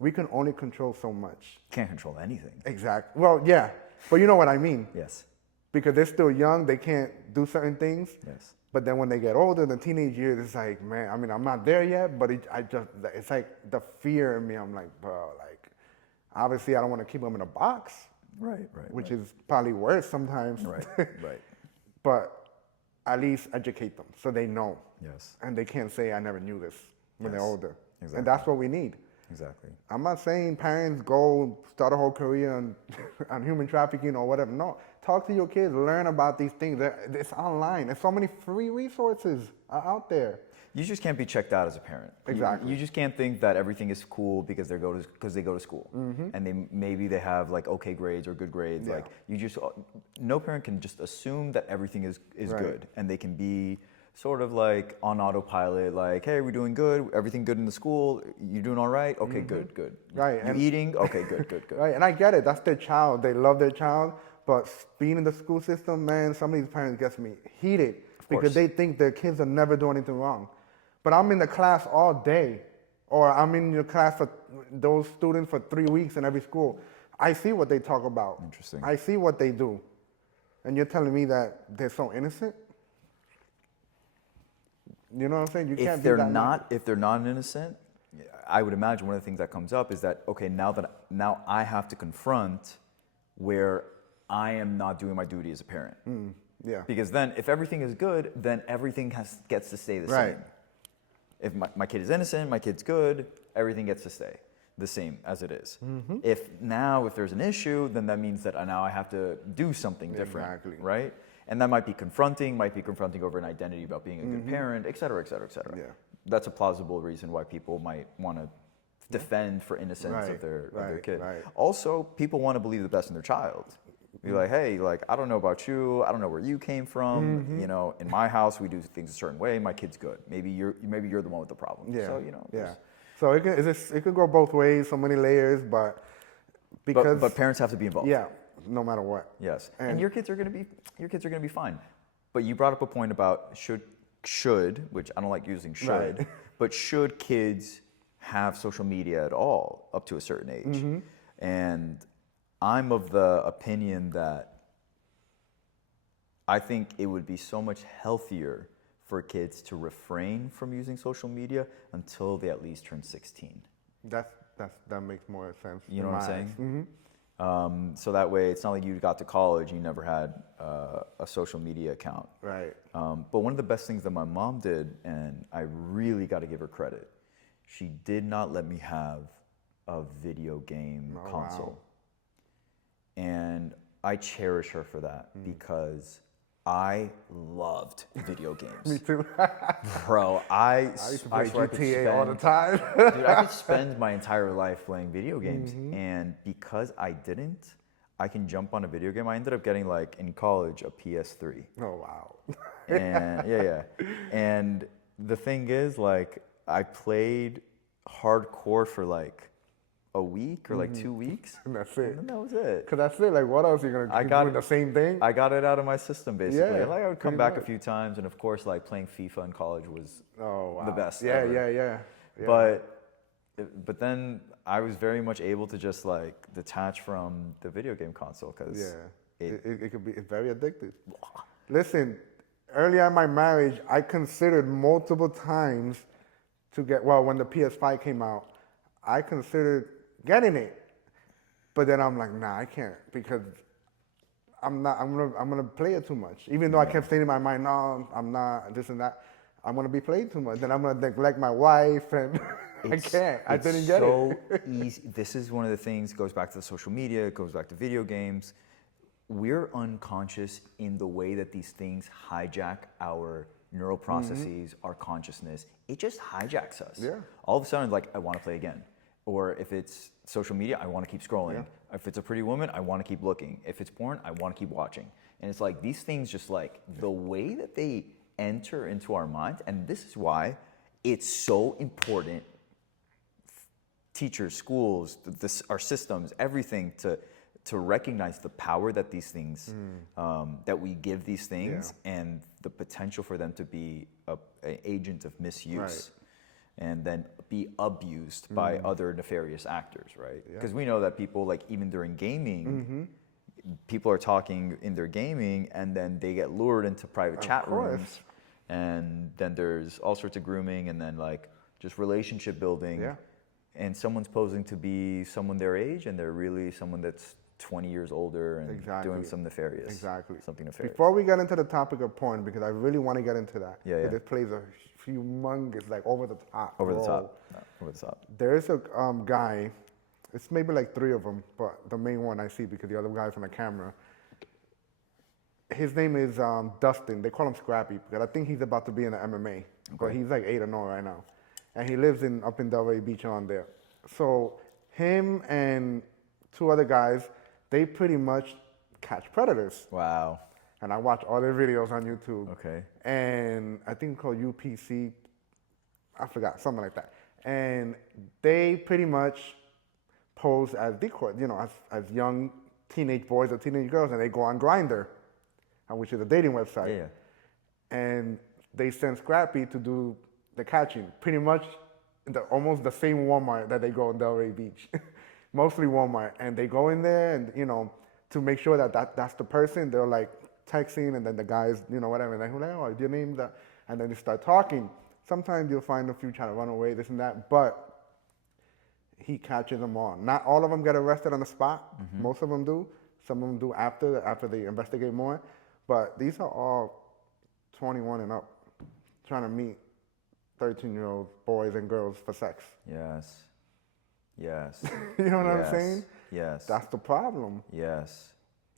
we can only control so much. Can't control anything. Exactly. Well, yeah, but you know what I mean. Yes. Because they're still young, they can't do certain things. Yes. But then when they get older, the teenage years, it's like, man, I'm not there yet, but it's like the fear in me. I'm like, bro, like, obviously I don't want to keep them in a box. Right. Which is probably worse sometimes. Right. Right. But at least educate them so they know. Yes. And they can't say, I never knew this when they're older. Exactly. And that's what we need. Exactly. I'm not saying parents go start a whole career on human trafficking or whatever. No, talk to your kids, learn about these things. It's online. There's so many free resources out there. You just can't be checked out as a parent. Exactly. You just can't think that everything is cool because they go to school, and maybe they have like okay grades or good grades. Yeah. Like no parent can just assume that everything is Right. good, and they can be sort of like on autopilot. Like, hey, we're doing good. Everything good in the school. You doing all right? Okay, good. Right. You eating? Okay, good. Right, and I get it. That's their child. They love their child. But being in the school system, man, some of these parents gets me heated because they think their kids will never do anything wrong. But I'm in the class all day, or I'm in the class for those students for 3 weeks in every school. I see what they talk about. Interesting. I see what they do. And you're telling me that they're so innocent? You know what I'm saying? You can't If be they're that not innocent, I would imagine one of the things that comes up is that, okay, now I have to confront where I am not doing my duty as a parent. Yeah. Because then if everything is good, then everything gets to stay the Right. same. If my kid is innocent, my kid's good, everything gets to stay the same as it is. If there's an issue, then that means that now I have to do something different, Exactly. right? And that might be confronting over an identity about being a good parent, et cetera, et cetera, et cetera. Yeah. That's a plausible reason why people might want to defend for innocence Right, of their right, kid. right. Also, people want to believe the best in their child. Be like, hey, like, I don't know about you. I don't know where you came from. You know, in my house, we do things a certain way. My kid's good. Maybe you're the one with the problem. Yeah. So, you know. Yeah. So it could go both ways, so many layers, but because But parents have to be involved. yeah, no matter what. Yes. And- And your kids are gonna be fine. But you brought up a point about should, which I don't like using should, Right. but should kids have social media at all up to a certain age? And I'm of the opinion that I think it would be so much healthier for kids to refrain from using social media until they at least turn 16. That makes more sense. You know in what I'm my saying? eyes. So that way, it's not like you got to college and you never had a social media account. Right. But one of the best things that my mom did, and I really got to give her credit, she did not let me have a video game console. Wow. And I cherish her for that because I loved video games. Me too. Bro, I used to play swear I could GTA all the spend- time. Dude, I could spend my entire life playing video games. And because I didn't, I can jump on a video game. I ended up getting, like, in college, a PS3. Oh wow. And yeah. And the thing is, like, I played hardcore for like a week or like 2 weeks. And that's it. And then that was it. Cause that's it. Like, what else are you gonna keep doing the same thing? I got it out of my system basically. Yeah, Like I would come pretty back a much. few times, and of course, like playing FIFA in college was Oh wow. the best. Yeah, ever. yeah. But then I was very much able to just like detach from the video game console because yeah, it could be very addictive. Listen, earlier in my marriage, I considered multiple times to get. Well, when the PS5 came out, I considered getting it, but then I'm like, nah, I can't because I'm gonna play it too much. Even though I kept saying in my mind, no, I'm not this and that. I'm gonna be playing too much. Then I'm gonna neglect my wife, and I can't. I didn't get it. It's so easy. This is one of the things. Goes back to the social media. It goes back to video games. We're unconscious in the way that these things hijack our neural processes, our consciousness. It just hijacks us. Yeah. All of a sudden, like, I want to play again. Or if it's social media, I want to keep scrolling. Yeah. If it's a pretty woman, I want to keep looking. If it's porn, I want to keep watching. And it's like these things just like the way that they enter into our minds. And this is why it's so important, teachers, schools, our systems, everything to recognize the power that these things, that we give these things and the potential for them to be an agent of misuse and then be abused by other nefarious actors, right? Because we know that people, like even during gaming, people are talking in their gaming and then they get lured into private chat rooms and then there's all sorts of grooming and then like just relationship building. Yeah. And someone's posing to be someone their age and they're really someone that's 20 years older and doing some nefarious. Exactly. Something nefarious. Before we get into the topic of porn, because I really want to get into that. Yeah. It plays a humongous, like over the top. Over the bro. top. No, over the top. There's a guy, it's maybe like 3 of them, but the main one I see because the other guy's on the camera. His name is Dustin. They call him Scrappy because I think he's about to be in the MMA. But he's like 8-0 right now. And he lives up in Delray Beach on there. So him and 2 other guys, they pretty much catch predators. Wow. And I watch all their videos on YouTube. Okay. And I think it's called UPC, I forgot, something like that. And they pretty much pose as decoys, as young teenage boys or teenage girls, and they go on Grindr, which is a dating website. Yeah. And they send Scrappy to do the catching, pretty much almost the same Walmart that they go in Delray Beach, mostly Walmart. And they go in there and, to make sure that's the person, they're like texting, and then the guys, whatever, and they're like, oh, your name's that, and then they start talking. Sometimes you'll find a few trying to run away, this and that, but he catches them all. Not all of them get arrested on the spot. Mm-hmm. Most of them do. Some of them do after they investigate more. But these are all 21 and up, trying to meet 13-year-old boys and girls for sex. Yes. Yes. You know what I'm saying? Yes. That's the problem. Yes.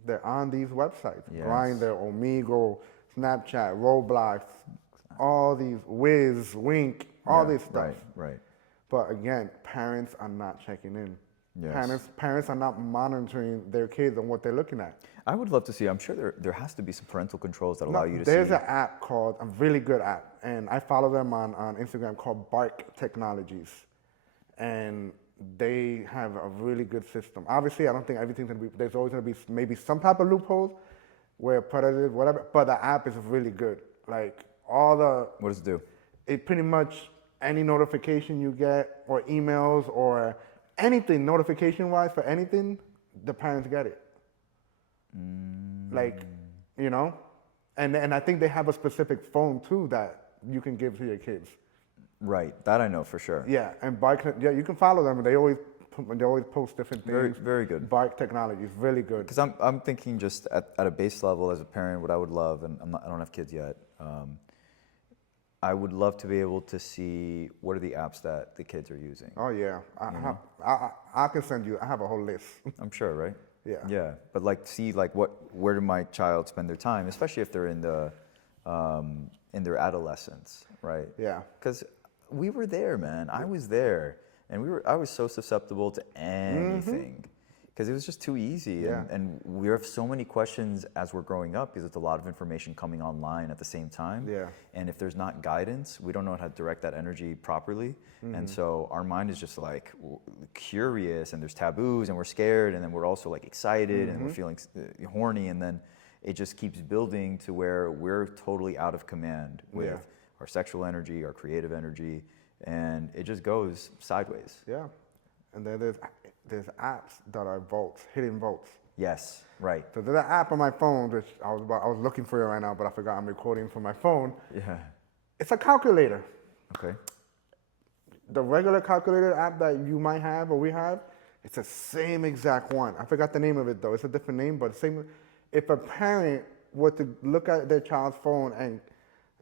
They're on these websites. Yes. Grindr, Omegle, Snapchat, Roblox, all these, Wiz, Wink, all this stuff. Right. But again, parents are not checking in. Yes. Parents are not monitoring their kids and what they're looking at. I would love to see, I'm sure there has to be some parental controls that allow you to see. There's an app called, a really good app, and I follow them on Instagram, called Bark Technologies. And they have a really good system. Obviously, I don't think everything's gonna be, there's always gonna be maybe some type of loopholes where predators, whatever, but the app is really good. Like What does it do? It pretty much, any notification you get, or emails, or anything notification-wise for anything, the parents get it. Like, and I think they have a specific phone too that you can give to your kids. Right, that I know for sure. Yeah, and you can follow them. They always post different things. Very, very good. Bark Technology is really good. Because I'm thinking just at a base level as a parent, what I would love, and I don't have kids yet, I would love to be able to see what are the apps that the kids are using. Oh yeah, I can send you. I have a whole list. I'm sure, right? Yeah. Yeah, but see where did my child spend their time, especially if they're in their adolescence, right? Yeah. Because we were there, man. I was there, and I was so susceptible to anything. Because it was just too easy. Yeah. And we have so many questions as we're growing up because it's a lot of information coming online at the same time. Yeah. And if there's not guidance, we don't know how to direct that energy properly. And so our mind is just like curious, and there's taboos, and we're scared, and then we're also like excited, and we're feeling horny, and then it just keeps building to where we're totally out of command with our sexual energy, our creative energy, and it just goes sideways. Yeah. And then there's apps that are votes, hidden votes. Yes, right. So there's an app on my phone, which I was looking for it right now, but I forgot I'm recording from my phone. Yeah. It's a calculator. Okay. The regular calculator app that you might have or we have, it's the same exact one. I forgot the name of it though. It's a different name, but same. If a parent were to look at their child's phone and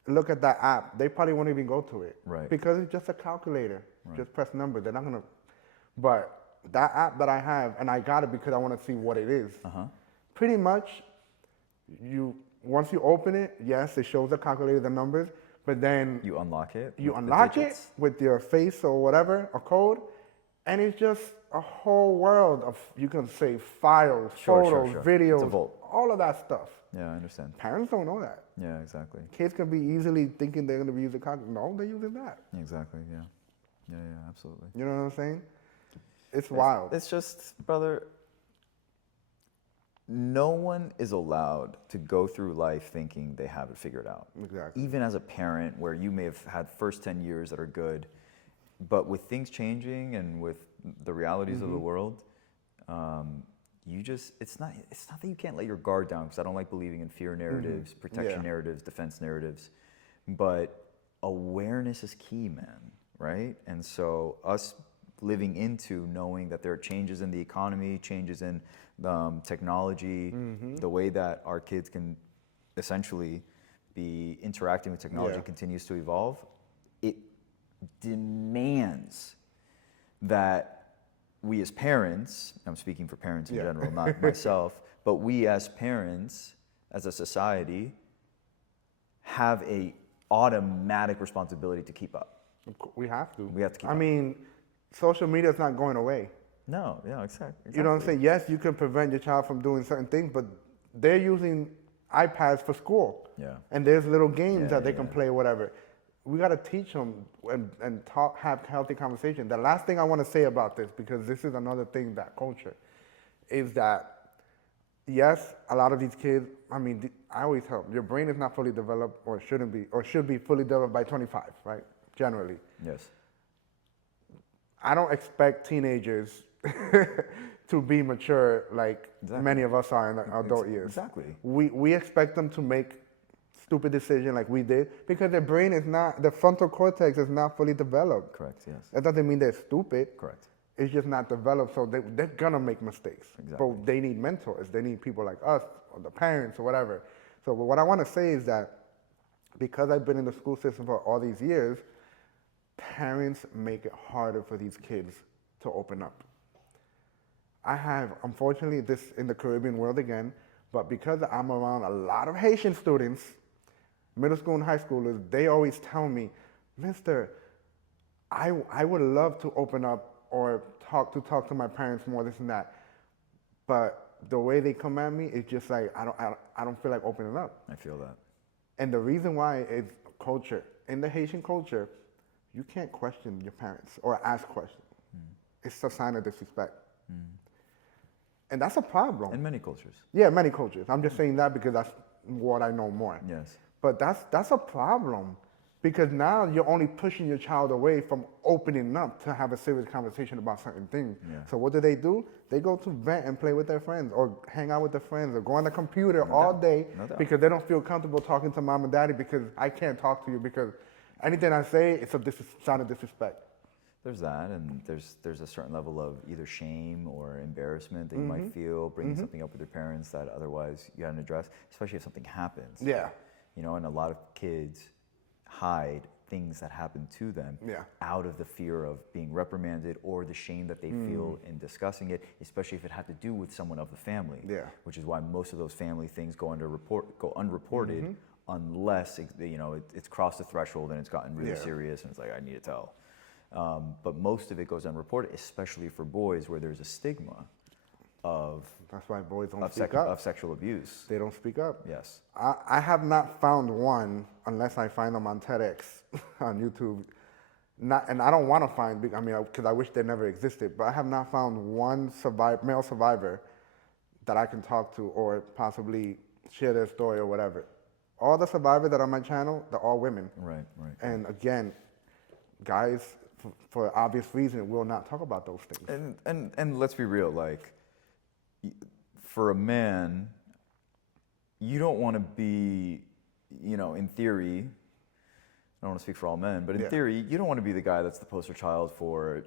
look at that app, they probably won't even go to it. Right. Because it's just a calculator. Right. Just press numbers. They're not gonna. But that app that I have, and I got it because I want to see what it is. Pretty much, once you open it, yes, it shows the calculator, the numbers, but then you unlock it. You unlock it with your face or whatever, a code, and it's just a whole world of, you can save files, photos, videos, It's a vault. all of that stuff. Yeah, I understand. Parents don't know that. Yeah, exactly. Kids can be easily thinking they're going to be using calculator. No, they're using that. Exactly. Yeah. Yeah. Absolutely. You know what I'm saying? It's wild. It's just, brother, no one is allowed to go through life thinking they have it figured out. Exactly. Even as a parent, where you may have had first 10 years that are good, but with things changing and with the realities of the world, it's not that you can't let your guard down, because I don't like believing in fear narratives, protection narratives, defense narratives, but awareness is key, man, right? And so us living into knowing that there are changes in the economy, changes in technology, the way that our kids can essentially be interacting with technology continues to evolve. demands that we as parents, I'm speaking for parents in general, not myself, but we as parents, as a society, have a automatic responsibility to keep up. We have to. We have to keep up. I mean, social media is not going away. No, yeah, exactly. You know what I'm saying? Yes, you can prevent your child from doing certain things, but they're using iPads for school. Yeah. And there's little games that they can play, whatever. We got to teach them and talk, have healthy conversation. The last thing I want to say about this, because this is another thing that culture, is that yes, a lot of these kids, I mean, I always tell them, your brain is not fully developed or shouldn't be, or should be fully developed by 25, right? Generally. Yes. I don't expect teenagers to be mature like many of us are in our adult years. Exactly. We expect them to make stupid decisions like we did because their brain is not, the frontal cortex is not fully developed. Correct, yes. That doesn't mean they're stupid. Correct. It's just not developed, so they're gonna make mistakes. Exactly. But they need mentors. They need people like us or the parents or whatever. So what I want to say is that because I've been in the school system for all these years, parents make it harder for these kids to open up. I have, unfortunately, this in the Caribbean world again, but because I'm around a lot of Haitian students, middle school and high schoolers, they always tell me, Mister, I would love to open up or talk to my parents more, this and that, but the way they come at me is just like I don't feel like opening up. I feel that. And the reason why is culture. In the Haitian culture, you can't question your parents or ask questions. It's a sign of disrespect. And that's a problem. In many cultures. Yeah, many cultures. I'm just saying that because that's what I know more. Yes. But that's a problem because now you're only pushing your child away from opening up to have a serious conversation about certain things. Yeah. So what do? They go to vent and play with their friends or hang out with their friends or go on the computer all day because they don't feel comfortable talking to mom and daddy because I can't talk to you because anything I say, it's a sign of disrespect. There's that, and there's a certain level of either shame or embarrassment that you might feel bringing something up with your parents that otherwise you hadn't addressed, especially if something happens. Yeah. You know, and a lot of kids hide things that happen to them out of the fear of being reprimanded or the shame that they feel in discussing it, especially if it had to do with someone of the family. Yeah. Which is why most of those family things go unreported unless it's crossed the threshold and it's gotten really serious and it's like, I need to tell. But most of it goes unreported, especially for boys where there's a stigma of That's why boys don't speak up. Of sexual abuse. They don't speak up. Yes. I have not found one unless I find them on TEDx, on YouTube. And I don't want to find, because I wish they never existed, but I have not found one male survivor that I can talk to or possibly share their story or whatever. All the survivors that are on my channel, they're all women. Right. And again, guys, for obvious reason, will not talk about those things. And let's be real, like, for a man, you don't want to be, in theory, I don't want to speak for all men, but in theory, you don't want to be the guy that's the poster child for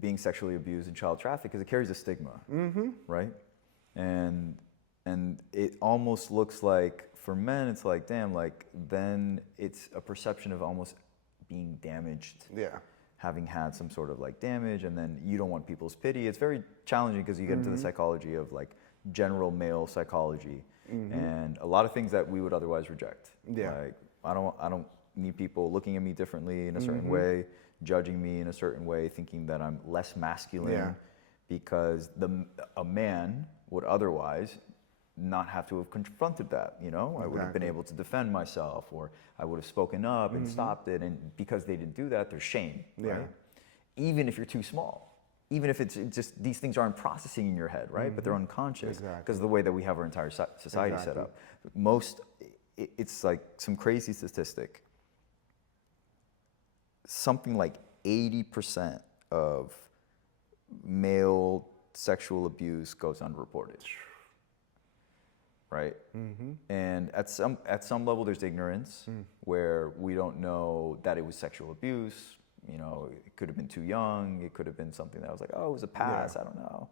being sexually abused and child trafficked because it carries a stigma, right? And it almost looks like, for men, it's like, damn, like, then it's a perception of almost being damaged. Yeah. Having had some sort of like damage, and then you don't want people's pity. It's very challenging because you get into the psychology of like general male psychology and a lot of things that we would otherwise reject. Yeah. Like I don't need people looking at me differently in a certain way, judging me in a certain way, thinking that I'm less masculine because a man would otherwise not have to have confronted that, I would have been able to defend myself, or I would have spoken up and stopped it. And because they didn't do that, there's shame, right? Even if you're too small, even if it's just these things aren't processing in your head, right? But they're unconscious because of the way that we have our entire society set up. It's like some crazy statistic. Something like 80% of male sexual abuse goes unreported. Right? And at some level, there's ignorance where we don't know that it was sexual abuse. It could have been too young. It could have been something that was like, oh, it was a pass. I don't know.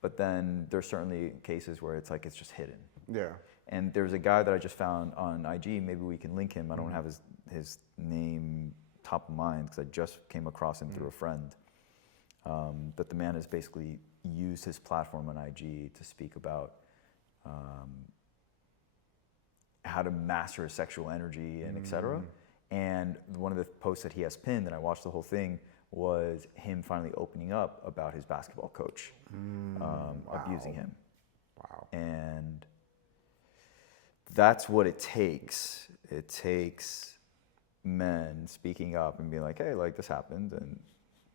But then there's certainly cases where it's like it's just hidden. Yeah. And there's a guy that I just found on IG. Maybe we can link him. I don't have his name top of mind because I just came across him through a friend. But the man has basically used his platform on IG to speak about how to master his sexual energy and etc. And one of the posts that he has pinned, and I watched the whole thing, was him finally opening up about his basketball coach abusing him. Wow. And that's what it takes. It takes men speaking up and being like, hey, like this happened and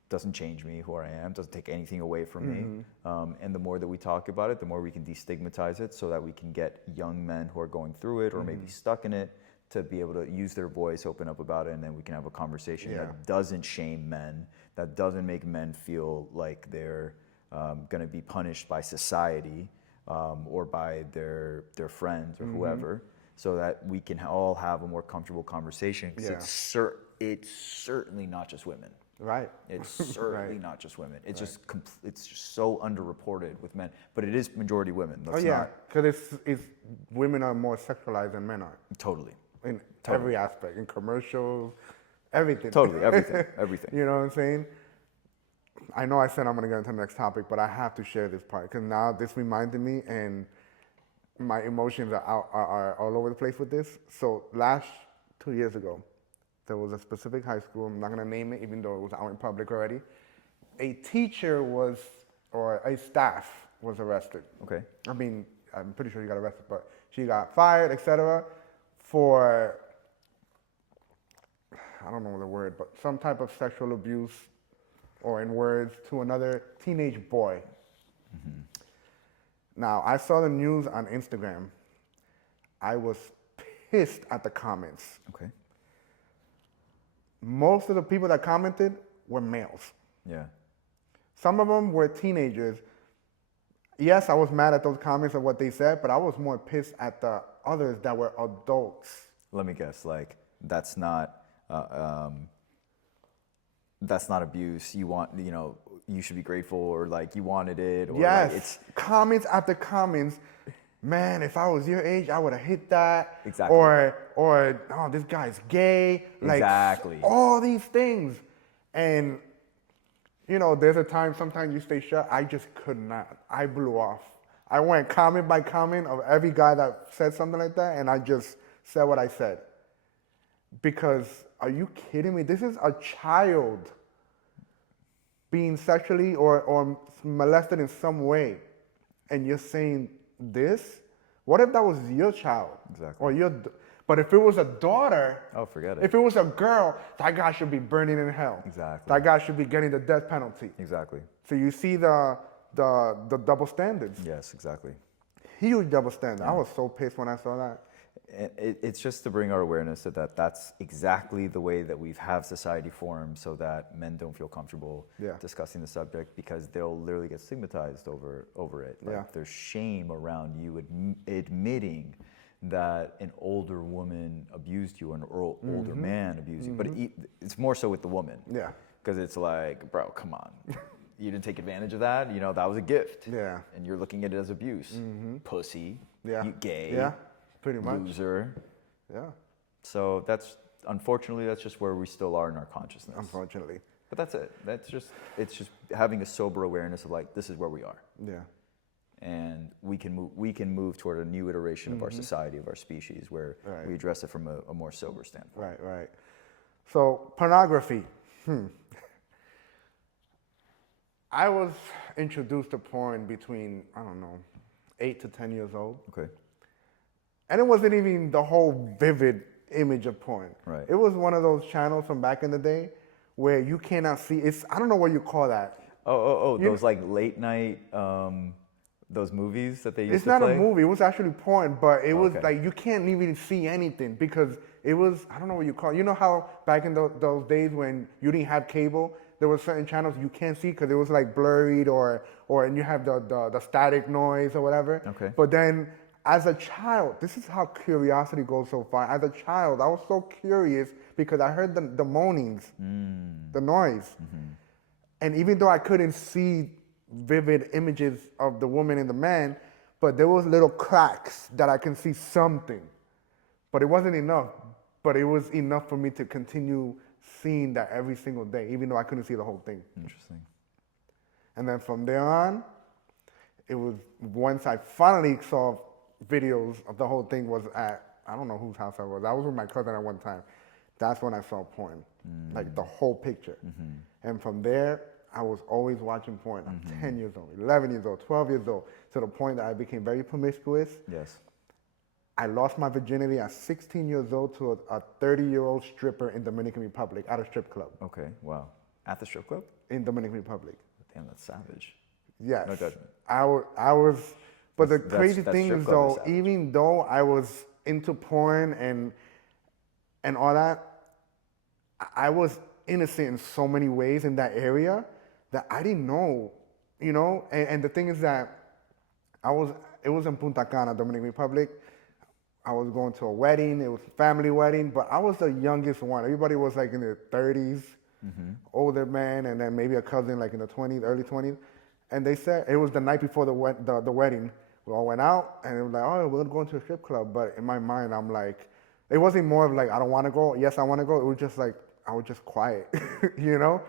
doesn't change me who I am, doesn't take anything away from me. And the more that we talk about it, the more we can destigmatize it so that we can get young men who are going through it or maybe stuck in it to be able to use their voice, open up about it, and then we can have a conversation that doesn't shame men, that doesn't make men feel like they're going to be punished by society or by their friends or whoever, so that we can all have a more comfortable conversation. Because it's certainly not just women. Right. It's certainly not just women. It's it's just so underreported with men, but it is majority women. Let's because it's women are more sexualized than men are. Totally. In every aspect, in commercials, everything. Totally, everything. You know what I'm saying? I know I said I'm gonna get into the next topic, but I have to share this part because now this reminded me, and my emotions are all over the place with this. So 2 years ago, there was a specific high school. I'm not gonna name it, even though it was out in public already. A teacher or a staff was arrested. Okay. I mean, I'm pretty sure she got arrested, but she got fired, etc. for, I don't know the word, but some type of sexual abuse, or in words, to another teenage boy. Now, I saw the news on Instagram. I was pissed at the comments. Okay. Most of the people that commented were males. Yeah. Some of them were teenagers. Yes, I was mad at those comments and what they said, but I was more pissed at the others that were adults. Let me guess, like that's not abuse. You should be grateful, or like you wanted it, or yes, like it's comments after comments. Man, if I was your age, I would have hit that. Exactly. Or oh, this guy's gay. Like exactly all these things. And there's a time sometimes you stay shut. I just could not. I blew off. I went comment by comment of every guy that said something like that, and I just said what I said. Because are you kidding me? This is a child being sexually or molested in some way, and you're saying this? What if that was your child? Exactly. Or but if it was a daughter, oh, forget it. If it was a girl, that guy should be burning in hell. Exactly. That guy should be getting the death penalty. Exactly. So you see the double standards. Yes, exactly. Huge double standard. I was so pissed when I saw that. It's just to bring our awareness that that's exactly the way that we've have society formed, so that men don't feel comfortable discussing the subject, because they'll literally get stigmatized over it. Like there's shame around you admitting that an older woman abused you, or an older man abused you. But it's more so with the woman. Yeah. Because it's like, bro, come on. You didn't take advantage of that. That was a gift. Yeah. And you're looking at it as abuse. Pussy. Yeah. You gay. Yeah. Pretty much. Loser. Yeah. So unfortunately, that's just where we still are in our consciousness. Unfortunately. But that's it. It's just having a sober awareness of like, this is where we are. Yeah. And we can move toward a new iteration of our society, of our species, where we address it from a more sober standpoint. Right. So pornography. I was introduced to porn between, 8 to 10 years old. Okay. And it wasn't even the whole vivid image of porn. Right. It was one of those channels from back in the day where you cannot see. I don't know what you call that. Those like late night, those movies that they used to play? It's not a movie. It was actually porn, but it was like you can't even see anything because it was, I don't know what you call it. You know how back in those days when you didn't have cable, there were certain channels you can't see because it was like blurred and you have the static noise or whatever. Okay. But then as a child, this is how curiosity goes so far. As a child, I was so curious because I heard the moanings, the noise. And even though I couldn't see vivid images of the woman and the man, but there was little cracks that I can see something. But it wasn't enough. But it was enough for me to continue seeing that every single day, even though I couldn't see the whole thing. Interesting. And then from there on, it was once I finally saw videos of the whole thing was at, I don't know whose house I was. I was with my cousin at one time. That's when I saw porn, like the whole picture. And from there, I was always watching porn. I'm 10 years old, 11 years old, 12 years old, to the point that I became very promiscuous. Yes. I lost my virginity at 16 years old to a 30-year-old stripper in Dominican Republic at a strip club. Okay. Wow. At the strip club? In Dominican Republic. Damn, that's savage. Yes. No judgment. I was, but the That's crazy strip thing club is is though, savage. even though I was into porn and all that, I was innocent in so many ways in that area that I didn't know, you know? And the thing is that it was in Punta Cana, Dominican Republic. I was going to a wedding, it was a family wedding, but I was the youngest one. Everybody was like in their 30s, older man, and then maybe a cousin like in the 20s, early 20s. And they said, it was the night before the wedding. We all went out, and it was like, oh, we're going to a strip club. But in my mind, I'm like, it wasn't more of like, I don't want to go. Yes, I want to go. It was just like, I was just quiet, you know?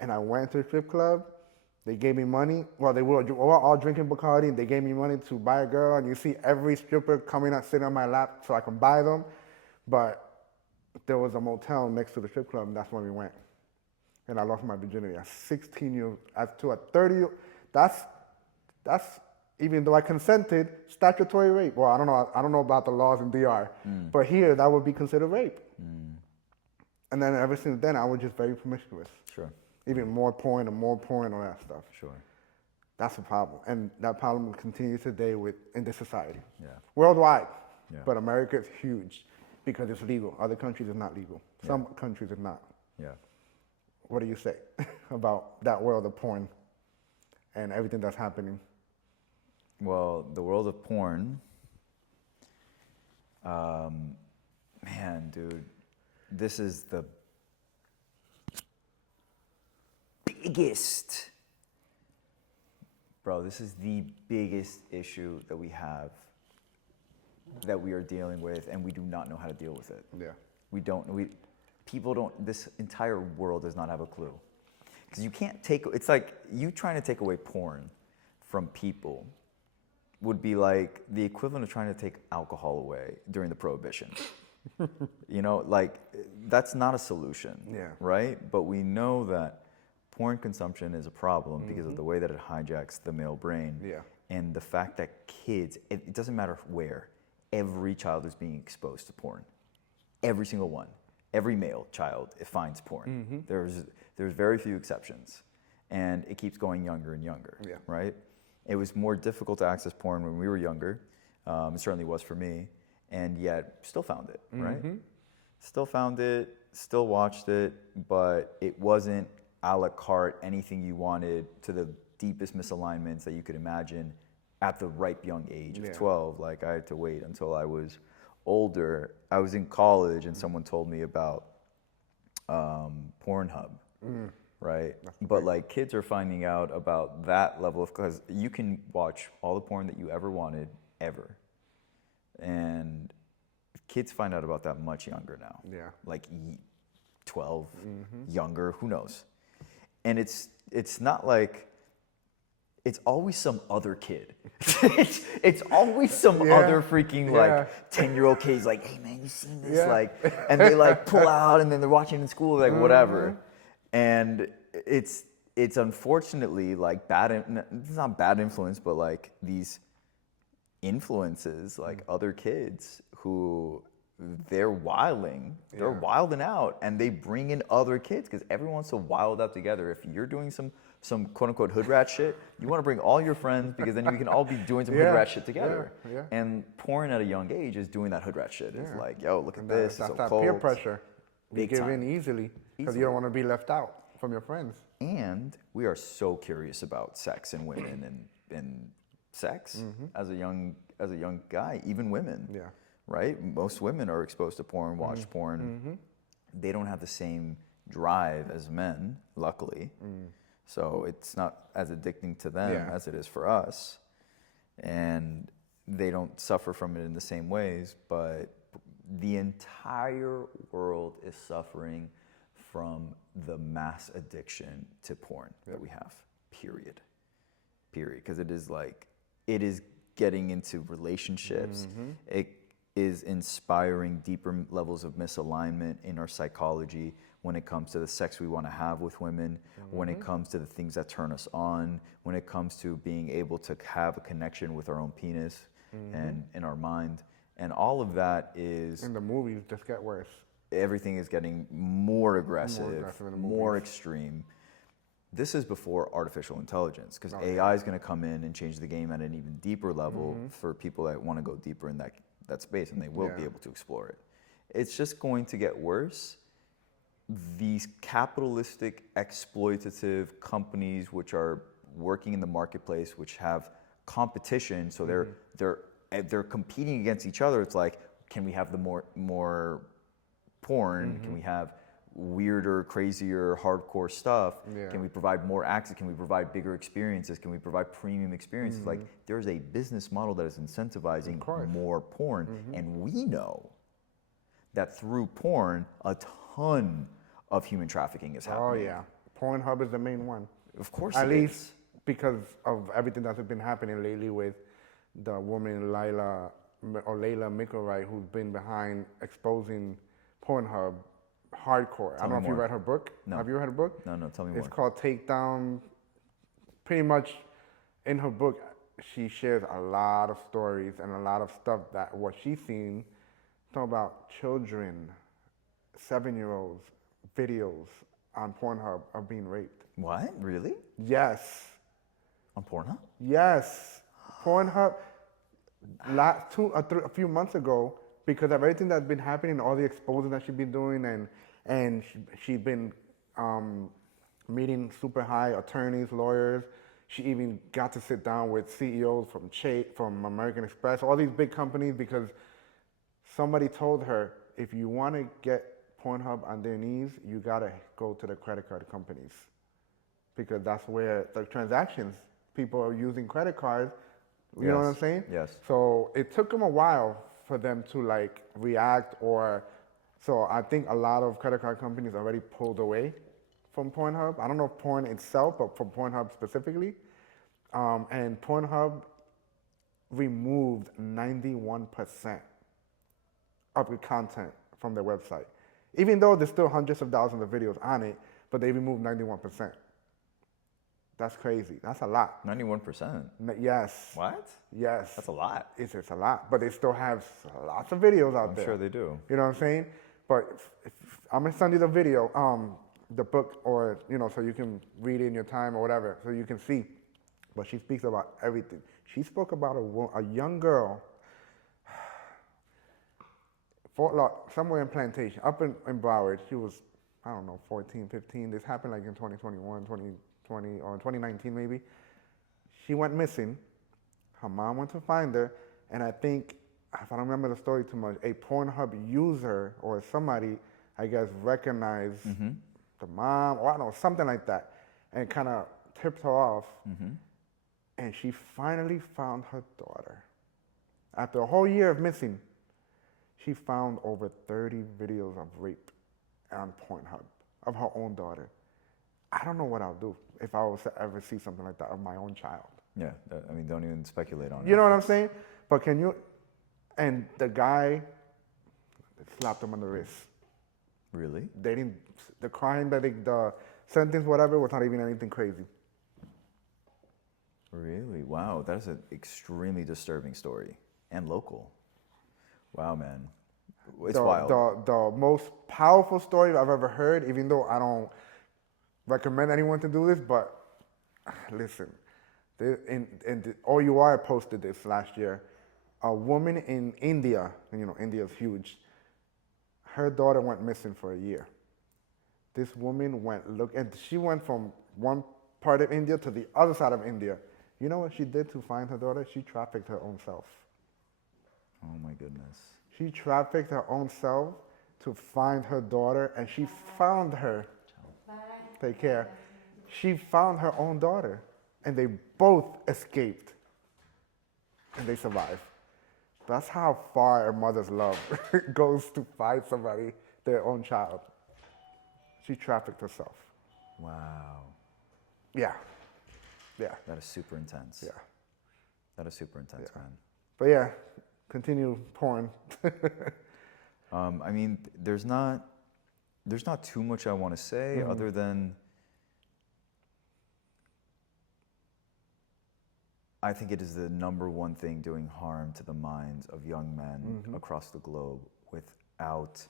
And I went to a strip club. They gave me money. Well, they were all drinking Bacardi, and they gave me money to buy a girl. And you see every stripper coming out, sitting on my lap so I can buy them. But there was a motel next to the strip club, and that's when we went. And I lost my virginity at 16 years, to a 30. That's even though I consented, statutory rape. Well, I don't know about the laws in DR, but here that would be considered rape. And then ever since then, I was just very promiscuous. Sure. Even more porn and more porn, all that stuff. Sure. That's a problem, and that problem continues today in this society. Yeah. Worldwide, Yeah. but America is huge because it's legal. Other countries it's not legal. Some countries it's not. Yeah. What do you say about that world of porn and everything that's happening? Well, the world of porn, man, dude, this is the biggest, bro, this is the biggest issue that we have, that we are dealing with, and we do not know how to deal with it. Yeah. People don't, this entire world does not have a clue. Because you can't it's like you trying to take away porn from people would be like the equivalent of trying to take alcohol away during the Prohibition. You know, like that's not a solution, right? But we know that porn consumption is a problem because of the way that it hijacks the male brain. Yeah. And the fact that kids, it doesn't matter where, every child is being exposed to porn. Every single one. Every male child finds porn. There's very few exceptions. And it keeps going younger and younger, right? It was more difficult to access porn when we were younger. It certainly was for me. And yet, still found it, right? Still found it, still watched it, but it wasn't a la carte, anything you wanted to the deepest misalignments that you could imagine at the ripe young age of 12. Like, I had to wait until I was older. I was in college and someone told me about Pornhub, right? But like kids are finding out about that level of, because you can watch all the porn that you ever wanted, ever. And kids find out about that much younger now. Yeah. Like 12, younger, who knows? And it's not like, it's always some other kid. it's always some other freaking like 10-year-old kid. He's like, hey man, you seen this? Like, and they like pull out and then they're watching in school, like whatever. And it's unfortunately like it's not bad influence, but like these influences, like other kids who they're wilding out, and they bring in other kids because everyone wants to wild out together. If you're doing some quote unquote hood rat shit, you want to bring all your friends because then you can all be doing some hood rat shit together. And porn at a young age is doing that hood rat shit. It's like, yo, look at this. That's it's so that cold. Peer pressure. You give time. in easily because you don't want to be left out from your friends. And we are so curious about sex and women and sex as a young guy, even women. Yeah. Right? Most women are exposed to porn, watch porn. They don't have the same drive as men, luckily. So it's not as addicting to them as it is for us. And they don't suffer from it in the same ways, but the entire world is suffering from the mass addiction to porn that we have, period. Because it is getting into relationships. It is inspiring deeper levels of misalignment in our psychology when it comes to the sex we want to have with women, when it comes to the things that turn us on, when it comes to being able to have a connection with our own penis and in our mind. And all of that is... In the movies, just get worse. Everything is getting more aggressive, in the more movies. extreme. This is before artificial intelligence, because AI is going to come in and change the game at an even deeper level for people that want to go deeper in that space, and they will be able to explore it. It's just going to get worse. These capitalistic, exploitative companies which are working in the marketplace, which have competition, so they're competing against each other. It's like, can we have the more porn? Can we have weirder, crazier, hardcore stuff? Can we provide more access? Can we provide bigger experiences? Can we provide premium experiences? Like, there's a business model that is incentivizing more porn. And we know that through porn, a ton of human trafficking is happening. Oh, yeah. Pornhub is the main one. Of course At it least is. because of everything that's been happening lately with the woman Layla Mikulaj, who's been behind exposing Pornhub hardcore. I don't know if you read her book. No. Have you read her book? No, tell me It's more. called Takedown. Pretty much in her book, she shares a lot of stories and a lot of stuff that what she's seen, talking about children, 7-year-olds, videos on Pornhub are being raped. What? Really? Yes. On Pornhub? Yes. Pornhub, a few months ago, because of everything that's been happening, all the exposing that she's been doing, and she's been meeting super high attorneys, lawyers. She even got to sit down with CEOs from American Express, all these big companies, because somebody told her, if you want to get Pornhub on their knees, you got to go to the credit card companies, because that's where the transactions, people are using credit cards. You know what I'm saying? Yes. So it took them a while for them to like react, so I think a lot of credit card companies already pulled away from Pornhub. I don't know if porn itself, but from Pornhub specifically. And Pornhub removed 91% of the content from their website. Even though there's still hundreds of thousands of videos on it, but they removed 91%. That's crazy. That's a lot. 91%? Yes. What? Yes. That's a lot. It's a lot, but they still have lots of videos out there. I'm sure they do. You know what I'm saying? But if I'm gonna send you the video, the book, or so you can read it in your time or whatever, so you can see. But she speaks about everything. She spoke about a young girl, somewhere in Plantation, up in Broward. She was, I don't know, 14, 15. This happened like in 2021, 2020, or 2019 maybe. She went missing. Her mom went to find her, and I think, if I don't remember the story too much, a Pornhub user or somebody, I guess, recognized the mom, or I don't know, something like that, and kind of tipped her off. And she finally found her daughter. After a whole year of missing, she found over 30 videos of rape on Pornhub of her own daughter. I don't know what I'll do if I was to ever see something like that of my own child. Yeah, I mean, don't even speculate on it. You know what I'm saying? But can you, and the guy slapped him on the wrist. Really? They didn't, the crime that the sentence, whatever, was not even anything crazy. Really? Wow, that is an extremely disturbing story. And local. Wow, man. It's wild. The most powerful story I've ever heard, even though I don't recommend anyone to do this, but listen, OUR posted this last year. A woman in India, India's huge, her daughter went missing for a year. This woman she went from one part of India to the other side of India. You know what she did to find her daughter? She trafficked her own self. Oh my goodness. She trafficked her own self to find her daughter, and she found her. Bye. Take care. She found her own daughter, and they both escaped, and they survived. That's how far a mother's love goes to find somebody, their own child. she trafficked herself. Wow. Yeah. Yeah. That is super intense. Yeah. That is super intense, Yeah. man. But yeah, continue porn. I mean, there's not too much I want to say other than I think it is the number one thing doing harm to the minds of young men across the globe without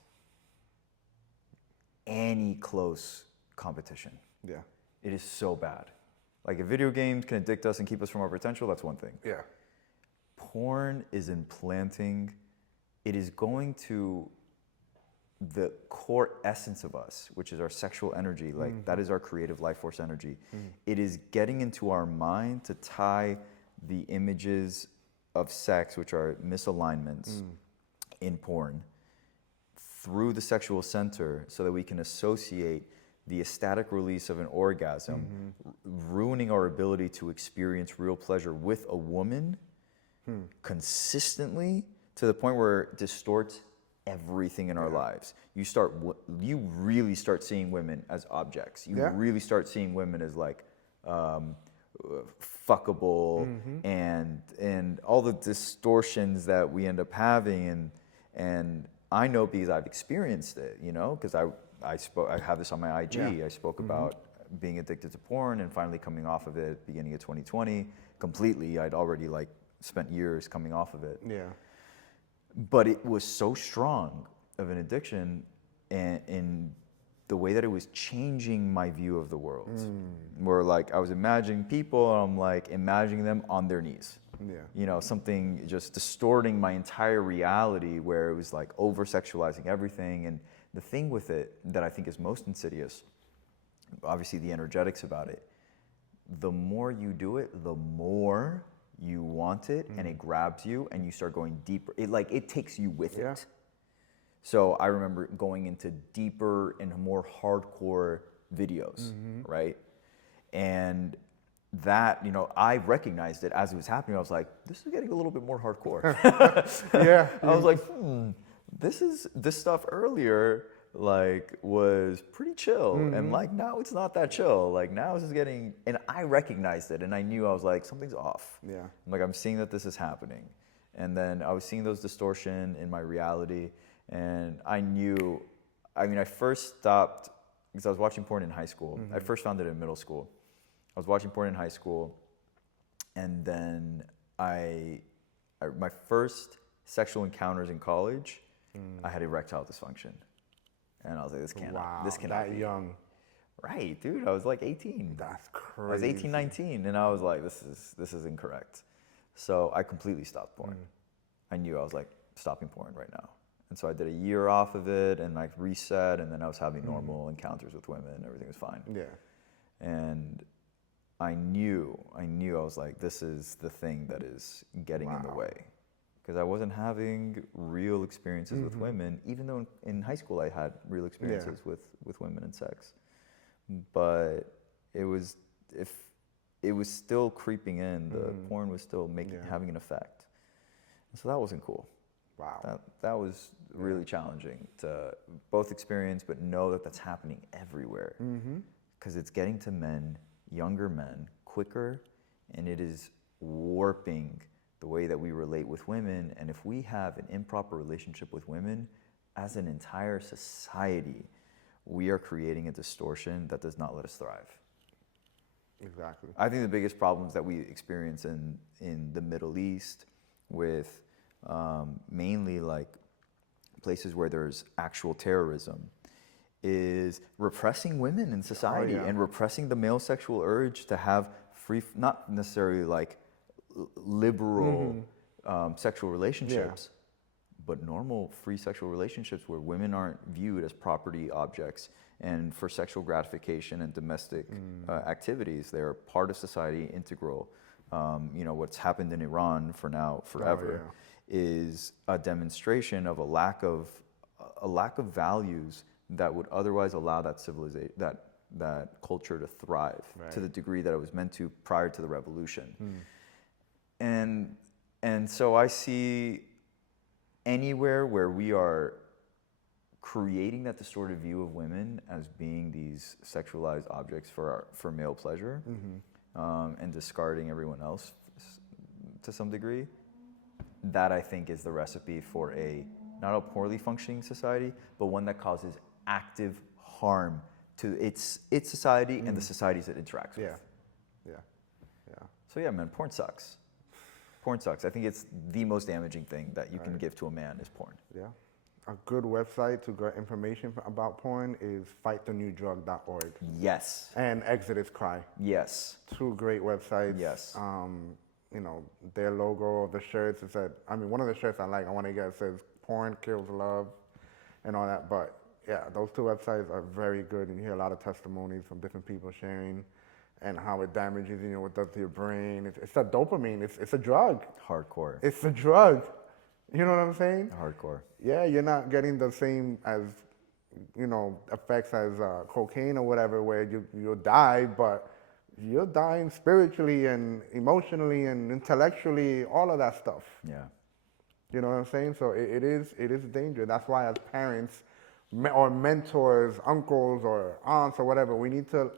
any close competition. Yeah. It is so bad. Like if video games can addict us and keep us from our potential, that's one thing. Yeah. Porn is implanting, it is going to the core essence of us, which is our sexual energy, like that is our creative life force energy. It is getting into our mind to tie the images of sex, which are misalignments in porn, through the sexual center so that we can associate the ecstatic release of an orgasm, ruining our ability to experience real pleasure with a woman consistently to the point where it distorts everything in our lives. You really start seeing women as objects. You really start seeing women as like fuckable and all the distortions that we end up having and I know because I've experienced it, you know, because I have this on my IG. I spoke about being addicted to porn and finally coming off of it beginning of 2020 completely. I'd already like spent years coming off of it. Yeah. But it was so strong of an addiction and in the way that it was changing my view of the world. Where like I was imagining people and I'm like imagining them on their knees. Yeah. You know, something just distorting my entire reality where it was like over-sexualizing everything. And the thing with it that I think is most insidious, obviously the energetics about it, the more you do it, the more you want it and it grabs you and you start going deeper. It takes you with it. So I remember going into deeper and more hardcore videos, right? And that, you know, I recognized it as it was happening. I was like, this is getting a little bit more hardcore. I was like, this stuff earlier, like, was pretty chill. And like, now it's not that chill. Like, now this is getting, and I recognized it. And I knew, I was like, something's off. Yeah. I'm like, I'm seeing that this is happening. And then I was seeing those distortion in my reality. And I knew, I mean, I first stopped, because I was watching porn in high school. I first found it in middle school. I was watching porn in high school, and then my first sexual encounters in college, I had erectile dysfunction, and I was like, this cannot be. Young. Right, dude. I was like 18. That's crazy. I was 18, 19, and I was like, this is incorrect. So I completely stopped porn. I knew I was like stopping porn right now, and so I did a year off of it, and like reset, and then I was having normal encounters with women, and everything was fine. Yeah. And I knew I was like, this is the thing that is getting in the way. Because I wasn't having real experiences with women, even though in high school I had real experiences with women and sex. But it was still creeping in, the porn was still having an effect. And so that wasn't cool. Wow. That was really challenging to both experience, but know that that's happening everywhere. Because it's getting to men, younger men, quicker, and it is warping the way that we relate with women. And if we have an improper relationship with women, as an entire society, we are creating a distortion that does not let us thrive. Exactly. I think the biggest problems that we experience in the Middle East with mainly like places where there's actual terrorism is repressing women in society and repressing the male sexual urge to have free, not necessarily like liberal sexual relationships, but normal free sexual relationships where women aren't viewed as property objects and for sexual gratification and domestic activities. They're part of society, integral. You know, what's happened in Iran for now, forever, is a demonstration of a lack of values that would otherwise allow that civilization, that culture to thrive to the degree that it was meant to prior to the revolution. And so I see anywhere where we are creating that distorted view of women as being these sexualized objects for male pleasure, and discarding everyone else to some degree, that I think is the recipe for not a poorly functioning society, but one that causes active harm to its society and the societies it interacts with. Yeah. So yeah, man, porn sucks. Porn sucks. I think it's the most damaging thing that you can give to a man is porn. Yeah. A good website to get information about porn is fightthenewdrug.org. Yes. And Exodus Cry. Yes. Two great websites. Yes. You know, their logo, the shirts, one of the shirts I want to get says porn kills love and all that. But yeah, those two websites are very good, and you hear a lot of testimonies from different people sharing and how it damages, what it does to your brain. It's a dopamine. It's a drug. Hardcore. It's a drug. You know what I'm saying? Hardcore. Yeah, you're not getting the same as, effects as cocaine or whatever, where you'll die, but you're dying spiritually and emotionally and intellectually, all of that stuff. Yeah. You know what I'm saying? So it is dangerous. That's why as parents or mentors, uncles or aunts or whatever, we need to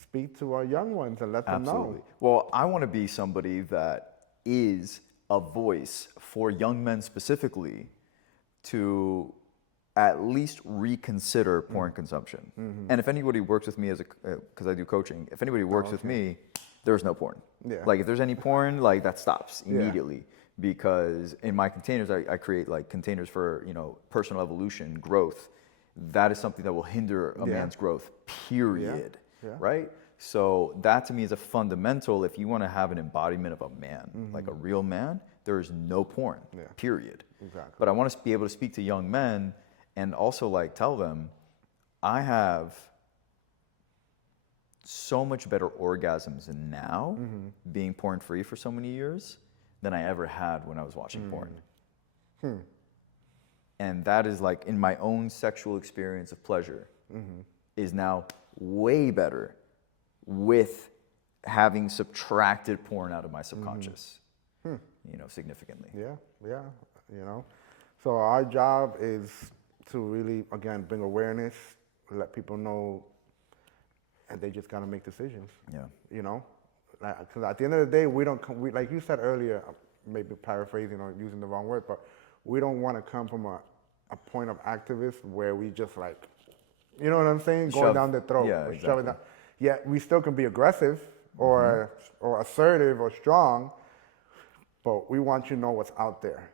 speak to our young ones and let them know. Well, I want to be somebody that is a voice for young men specifically to at least reconsider porn consumption. And if anybody works with me because I do coaching, if anybody works with me, there's no porn. Yeah. Like if there's any porn, like that stops immediately. Because in my containers, I create like containers for, personal evolution, growth. That is something that will hinder a man's growth, period. Yeah. Right? So that to me is a fundamental. If you want to have an embodiment of a man, like a real man, there is no porn, period. Exactly. But I want to be able to speak to young men and also like tell them, I have so much better orgasms now being porn free for so many years than I ever had when I was watching porn. And that is like in my own sexual experience of pleasure is now way better with having subtracted porn out of my subconscious, significantly. Yeah. So our job is to really, again, bring awareness, let people know, and they just got to make decisions. Yeah. Because at the end of the day, we like you said earlier, maybe paraphrasing or using the wrong word, but we don't want to come from a point of activist where we just like, you know what I'm saying, going down the throat. Yeah, or shove it exactly. down. Yeah, we still can be aggressive or assertive or strong, but we want you to know what's out there.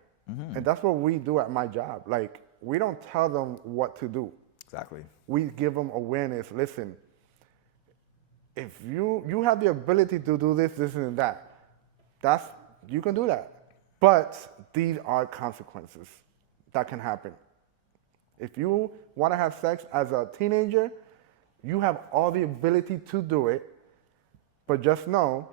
And that's what we do at my job. Like, we don't tell them what to do. Exactly. We give them awareness. Listen, if you have the ability to do this and that, you can do that. But these are consequences that can happen. If you want to have sex as a teenager, you have all the ability to do it, but just know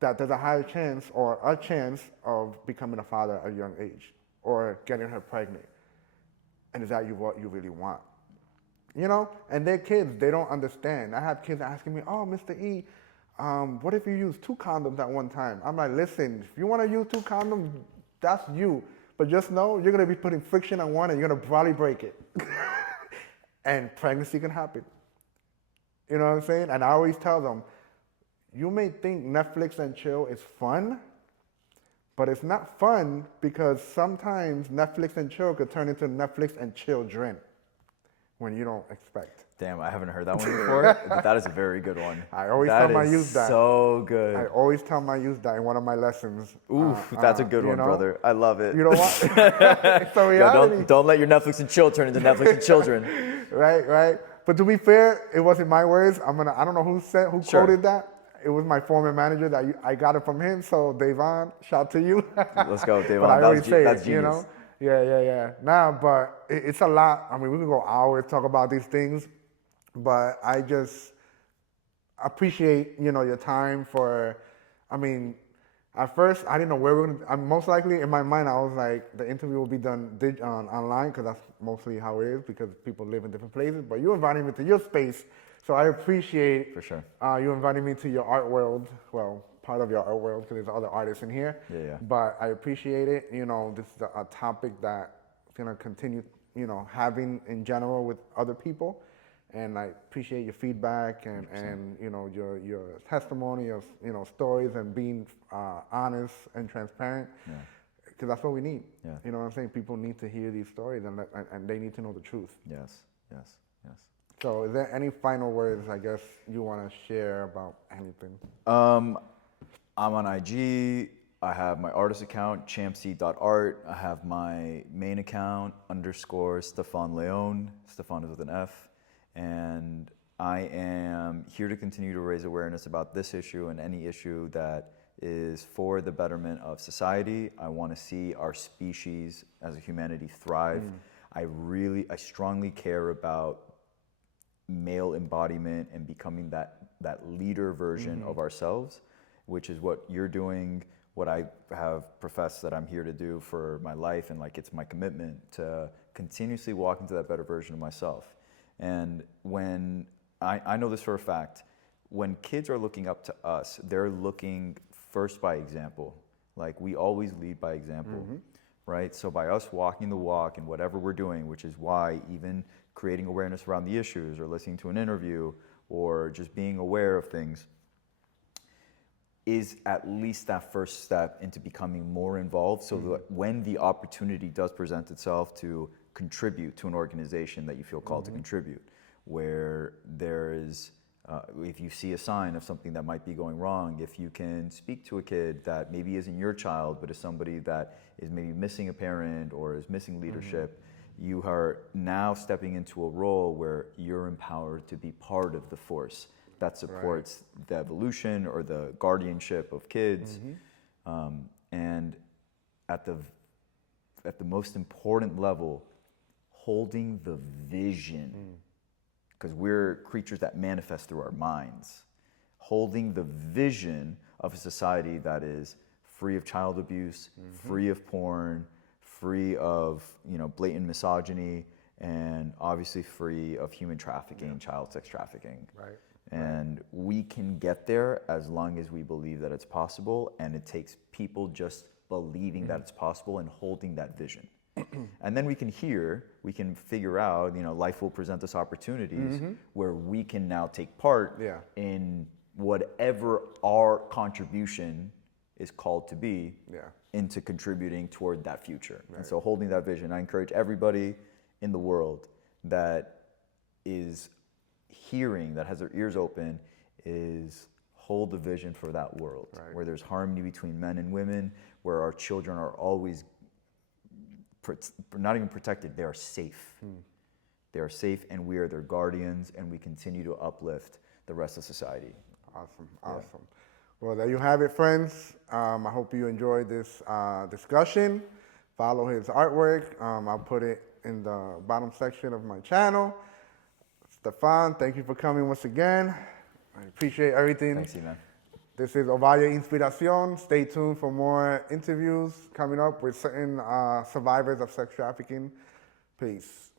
that there's a higher chance or a chance of becoming a father at a young age or getting her pregnant. And is that what you really want? And they're kids, they don't understand. I have kids asking me, oh, Mr. E, what if you use 2 condoms at one time? I'm like, listen, if you want to use 2 condoms, that's you. But just know you're going to be putting friction on one and you're going to probably break it. And pregnancy can happen. You know what I'm saying? And I always tell them, you may think Netflix and chill is fun, but it's not fun because sometimes Netflix and chill could turn into Netflix and children when you don't expect. Damn, I haven't heard that one before, but that is a very good one. I always tell my youth that. So good. I always tell my youth that in one of my lessons. Oof, that's a good one, brother. I love it. You know what? It's a reality. Yeah, don't let your Netflix and chill turn into Netflix and children. Right. But to be fair, it wasn't my words. I don't know who quoted that. It was my former manager that I got it from him. So Devon, shout to you. Let's go, Devon. But I always say that's it, genius. Yeah. Nah, but it's a lot. I mean, we could go hours talk about these things, but I just appreciate, your time at first I didn't know where we were going to, most likely in my mind, I was like, the interview will be done online because that's mostly how it is because people live in different places, but you invited me to your space. So I appreciate For sure. You inviting me to your art world. Well, part of your art world because there's other artists in here. Yeah. But I appreciate it. This is a topic that's going to continue, having in general with other people. And I appreciate your feedback and your testimony of stories and being honest and transparent. Yeah. Because that's what we need. Yeah. You know what I'm saying? People need to hear these stories and they need to know the truth. Yes. Yes. Yes. So is there any final words, I guess, you want to share about anything? I'm on IG. I have my artist account, champc.art. I have my main account, _Stefan Leon. Stefan is with an F. And I am here to continue to raise awareness about this issue and any issue that is for the betterment of society. I want to see our species as a humanity thrive. I strongly care about male embodiment and becoming that leader version of ourselves, which is what you're doing, what I have professed that I'm here to do for my life, and it's my commitment to continuously walk into that better version of myself. And when I know this for a fact, when kids are looking up to us, they're looking first by example. We always lead by example, right? So by us walking the walk in whatever we're doing, which is why even creating awareness around the issues or listening to an interview or just being aware of things is at least that first step into becoming more involved, so that when the opportunity does present itself to contribute to an organization that you feel called to contribute, where there is, if you see a sign of something that might be going wrong, if you can speak to a kid that maybe isn't your child, but is somebody that is maybe missing a parent or is missing leadership, you are now stepping into a role where you're empowered to be part of the force that supports the evolution or the guardianship of kids. And at the most important level, holding the vision, because we're creatures that manifest through our minds, holding the vision of a society that is free of child abuse, free of porn, free of blatant misogyny, and obviously free of human trafficking, child sex trafficking. Right. And we can get there as long as we believe that it's possible, and it takes people just believing that it's possible and holding that vision. And then we can figure out, life will present us opportunities where we can now take part in whatever our contribution is called to be into contributing toward that future. And so holding that vision, I encourage everybody in the world that is hearing, that has their ears open, is hold the vision for that world, where there's harmony between men and women, where our children are always not even protected, they are safe. They are safe, and we are their guardians, and we continue to uplift the rest of society. Awesome. Well, there you have it, friends. I hope you enjoyed this discussion. Follow his artwork. I'll put it in the bottom section of my channel. Stefan, thank you for coming once again. I appreciate everything. Thanks, man. This is Ovalle Inspiración. Stay tuned for more interviews coming up with certain survivors of sex trafficking. Peace.